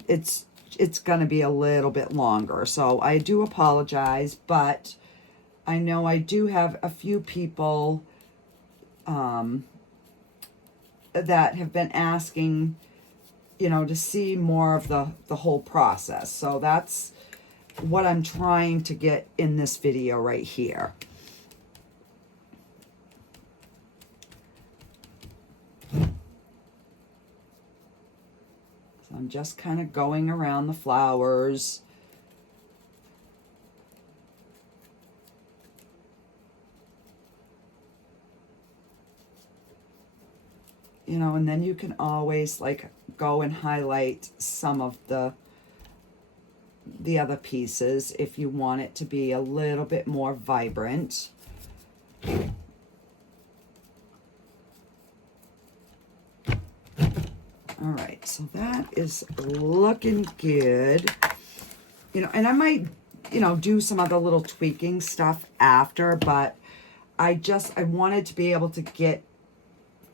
it's going to be a little bit longer. So I do apologize, but I know I do have a few people that have been asking, you know, to see more of the whole process. So that's what I'm trying to get in this video right here. So I'm just kind of going around the flowers. You know, and then you can always like go and highlight some of the other pieces if you want it to be a little bit more vibrant. All right, so that is looking good. You know, and I might, you know, do some other little tweaking stuff after, but I wanted to be able to get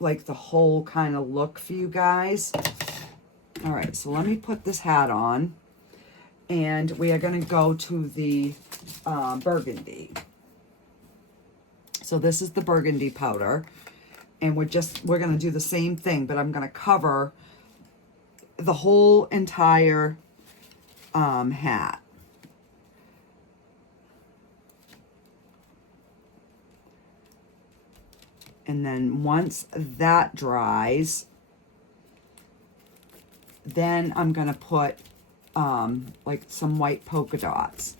like the whole kind of look for you guys. All right, so let me put this hat on, and we are going to go to the burgundy. So this is the burgundy powder, and we're going to do the same thing, but I'm going to cover the whole entire hat. And then once that dries, then I'm going to put like some white polka dots.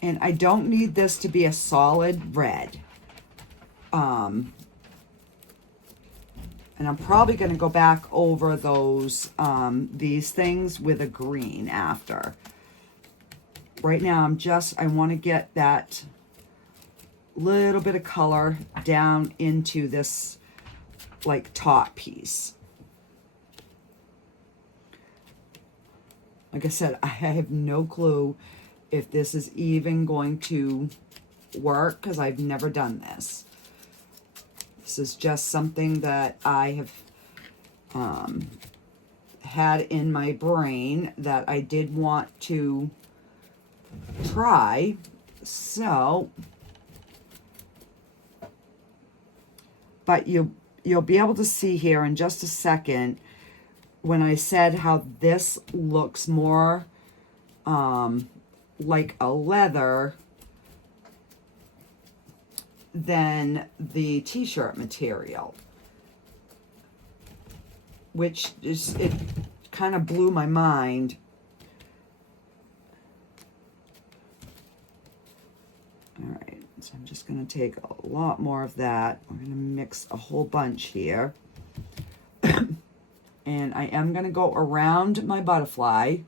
And I don't need this to be a solid red. And I'm probably going to go back over those these things with a green after. Right now I want to get that little bit of color down into this like top piece. Like I said, I have no clue if this is even going to work because I've never done this. This is just something that I have had in my brain that I did want to try. So, but you'll be able to see here in just a second when I said how this looks more like a leather than the t-shirt material, which is, it kind of blew my mind. All right, so I'm just going to take a lot more of that. We're going to mix a whole bunch here. And I am going to go around my butterfly.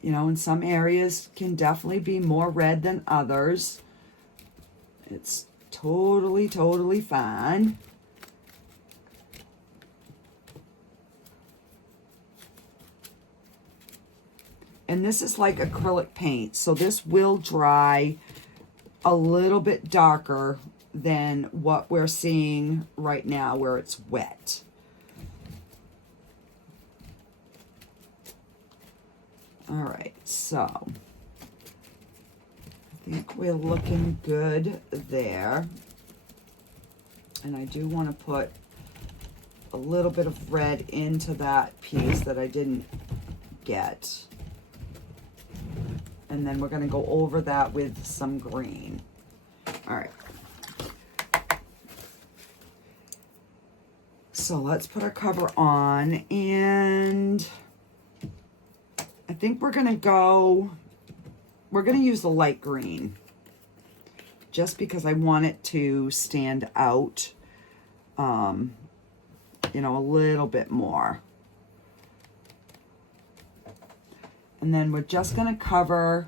You know, in some areas can definitely be more red than others. It's totally, totally fine. And this is like acrylic paint, so this will dry a little bit darker than what we're seeing right now where it's wet. All right, so I think we're looking good there. And I do want to put a little bit of red into that piece that I didn't get. And then we're going to go over that with some green. All right. So let's put our cover on, and I think we're going to use the light green just because I want it to stand out, you know, a little bit more. And then we're just going to cover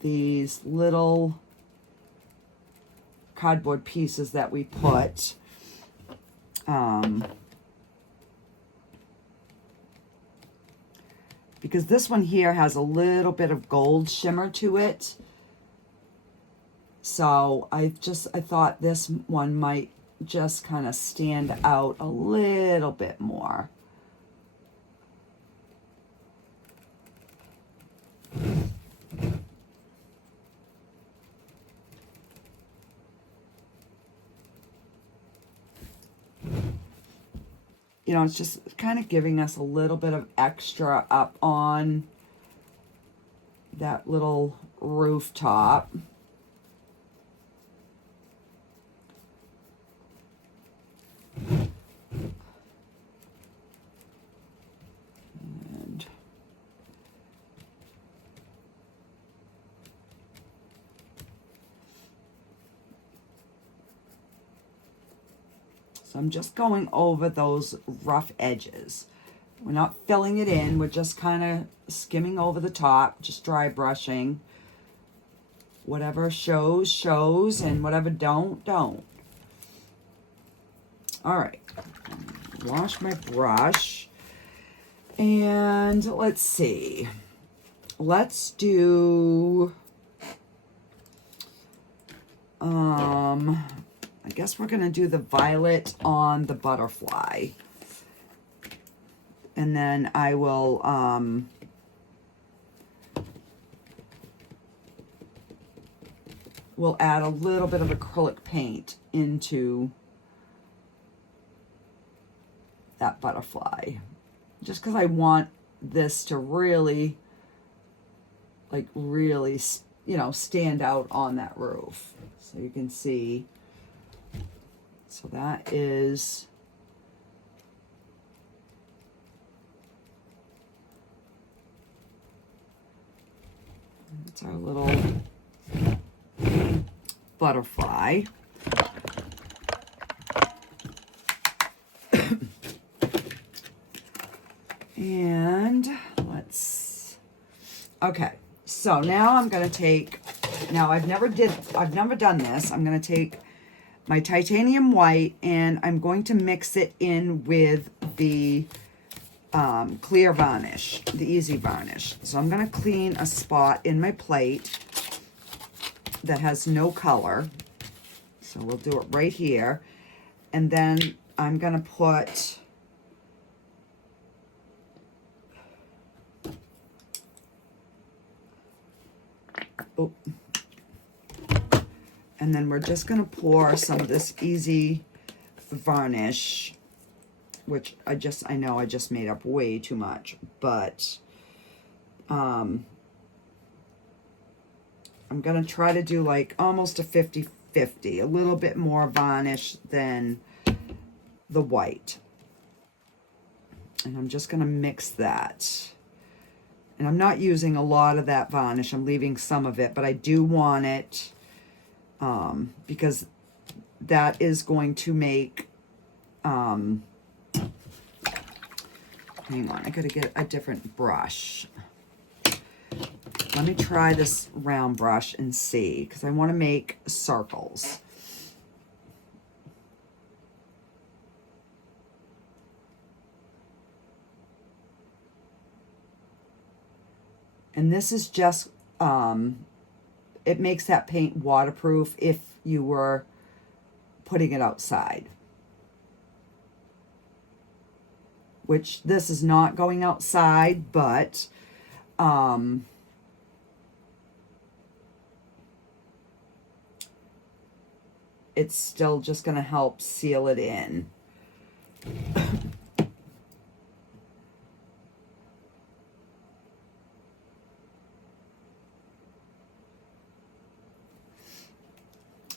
these little cardboard pieces that we put. Because this one here has a little bit of gold shimmer to it. So I thought this one might just kind of stand out a little bit more. You know, it's just kind of giving us a little bit of extra up on that little rooftop. And so I'm just going over those rough edges. We're not filling it in, we're just kind of skimming over the top, just dry brushing. Whatever shows, shows, and whatever don't. All right, wash my brush, and let's see. Let's do, I guess we're gonna do the violet on the butterfly. And then I will, we'll add a little bit of acrylic paint into that butterfly. Just because I want this to really, like really, you know, stand out on that roof. So you can see. So that is, it's our little butterfly. And let's, okay, so now I'm going to take, now I've never done this. I'm going to take my titanium white and I'm going to mix it in with the clear varnish, the easy varnish. So I'm going to clean a spot in my plate that has no color. So we'll do it right here. And then I'm going to put and then we're just going to pour some of this Easy varnish, which I know I just made up way too much, but I'm going to try to do like almost a 50-50, a little bit more varnish than the white. And I'm just going to mix that. And I'm not using a lot of that varnish. I'm leaving some of it, but I do want it because that is going to make, hang on, I gotta get a different brush. Let me try this round brush and see, because I want to make circles. And this is just, it makes that paint waterproof if you were putting it outside. Which this is not going outside, but it's still just going to help seal it in.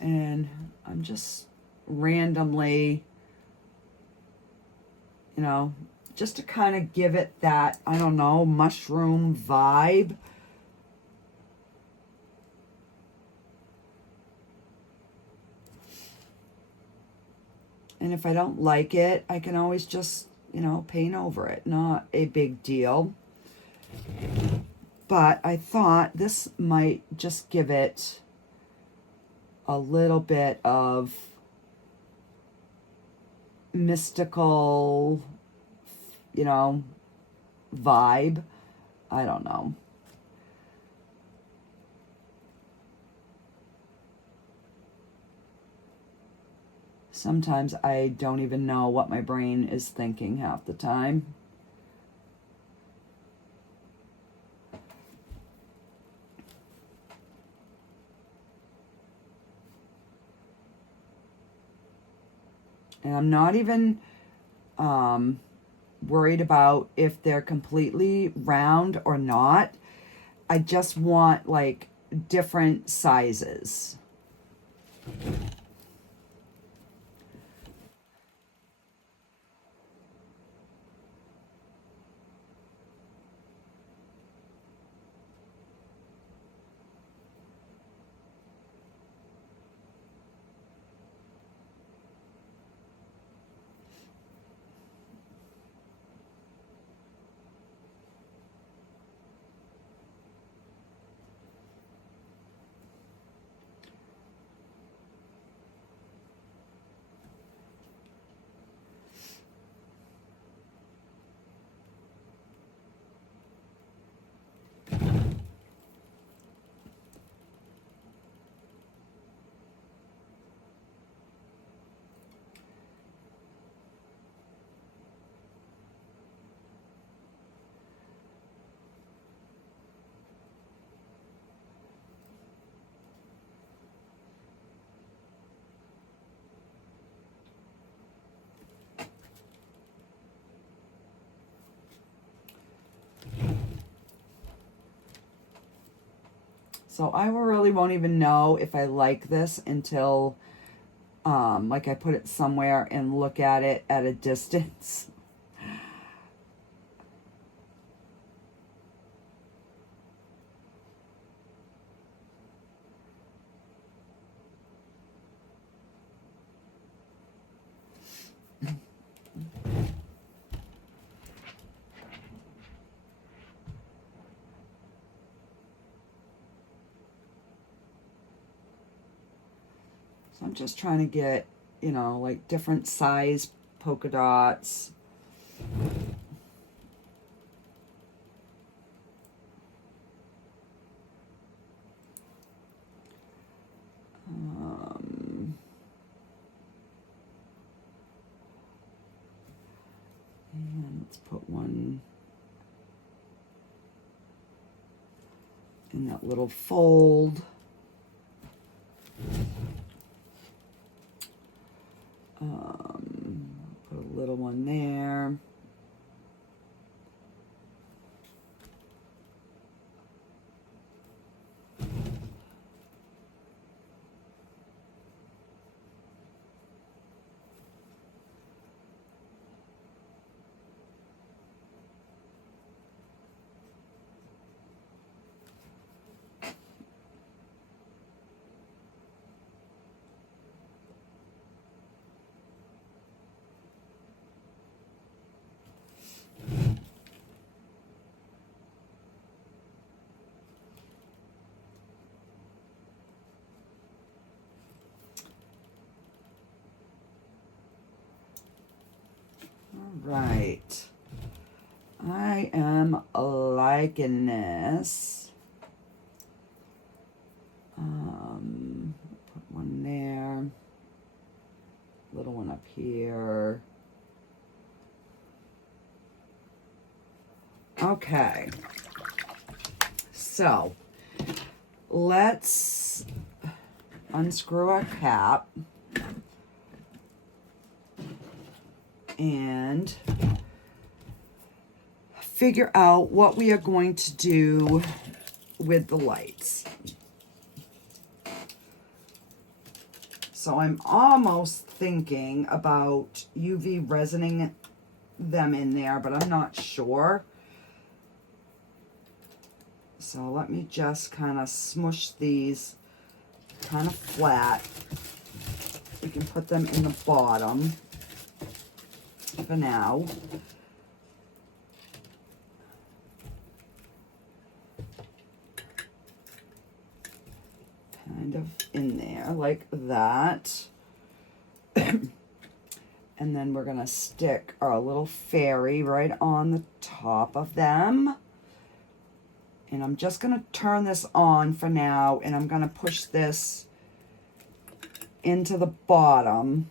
And I'm just randomly, you know, just to kind of give it that, I don't know, mushroom vibe. And if I don't like it, I can always just, you know, paint over it. Not a big deal. But I thought this might just give it a little bit of mystical, you know, vibe. I don't know. Sometimes I don't even know what my brain is thinking half the time. And I'm not even worried about if they're completely round or not. I just want like different sizes. So I really won't even know if I like this until like I put it somewhere and look at it at a distance. So I'm just trying to get, you know, like different size polka dots. in that little fold. Put a little one there. Right. I am liking this. Put one there. Little one up here. Okay. So, let's unscrew our cap. And figure out what we are going to do with the lights. So I'm almost thinking about UV resining them in there, but I'm not sure. So let me just kind of smush these kind of flat. We can put them in the bottom for now. Kind of in there like that. And then we're gonna stick our little fairy right on the top of them. And I'm just gonna turn this on for now, and I'm gonna push this into the bottom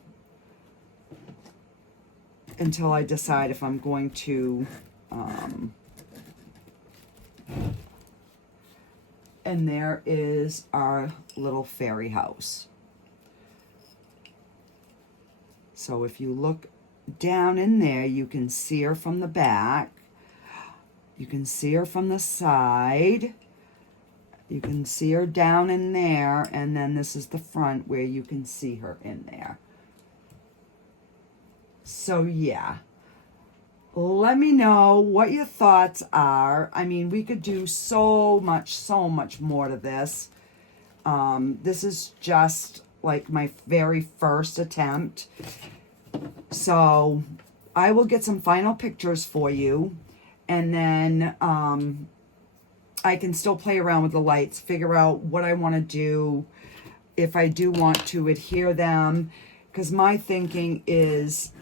until I decide if I'm going to, and there is our little fairy house. So if you look down in there, you can see her from the back. You can see her from the side. You can see her down in there, and then this is the front where you can see her in there. So yeah, let me know what your thoughts are. I mean, we could do so much more to this. This is just like my very first attempt. So I will get some final pictures for you, and then I can still play around with the lights, figure out what I want to do, if I do want to adhere them, because my thinking is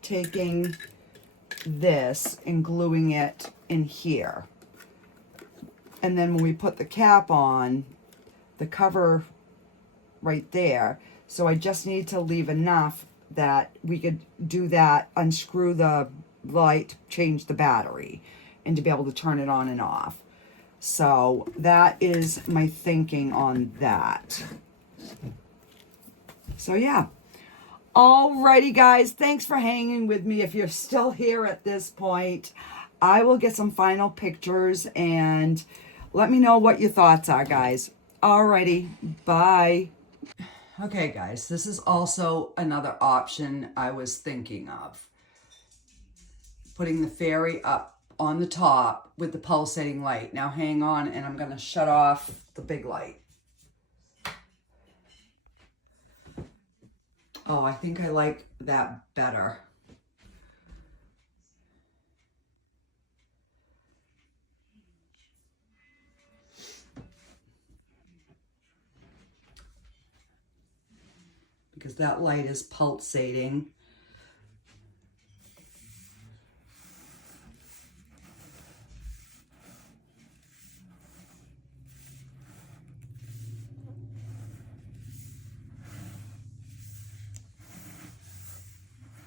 taking this and gluing it in here. And then when we put the cap on, the cover right there. So I just need to leave enough that we could do that, unscrew the light, change the battery, and to be able to turn it on and off. So that is my thinking on that. So yeah. Alrighty guys, thanks for hanging with me. If you're still here at this point, I will get some final pictures and let me know what your thoughts are, guys. Alrighty, bye. Okay guys, this is also another option I was thinking of. Putting the fairy up on the top with the pulsating light. Now hang on, and I'm going to shut off the big light. Oh, I think I like that better. Because that light is pulsating.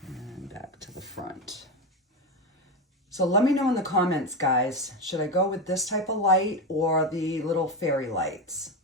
And back to the front. So let me know in the comments, guys. Should I go with this type of light or the little fairy lights?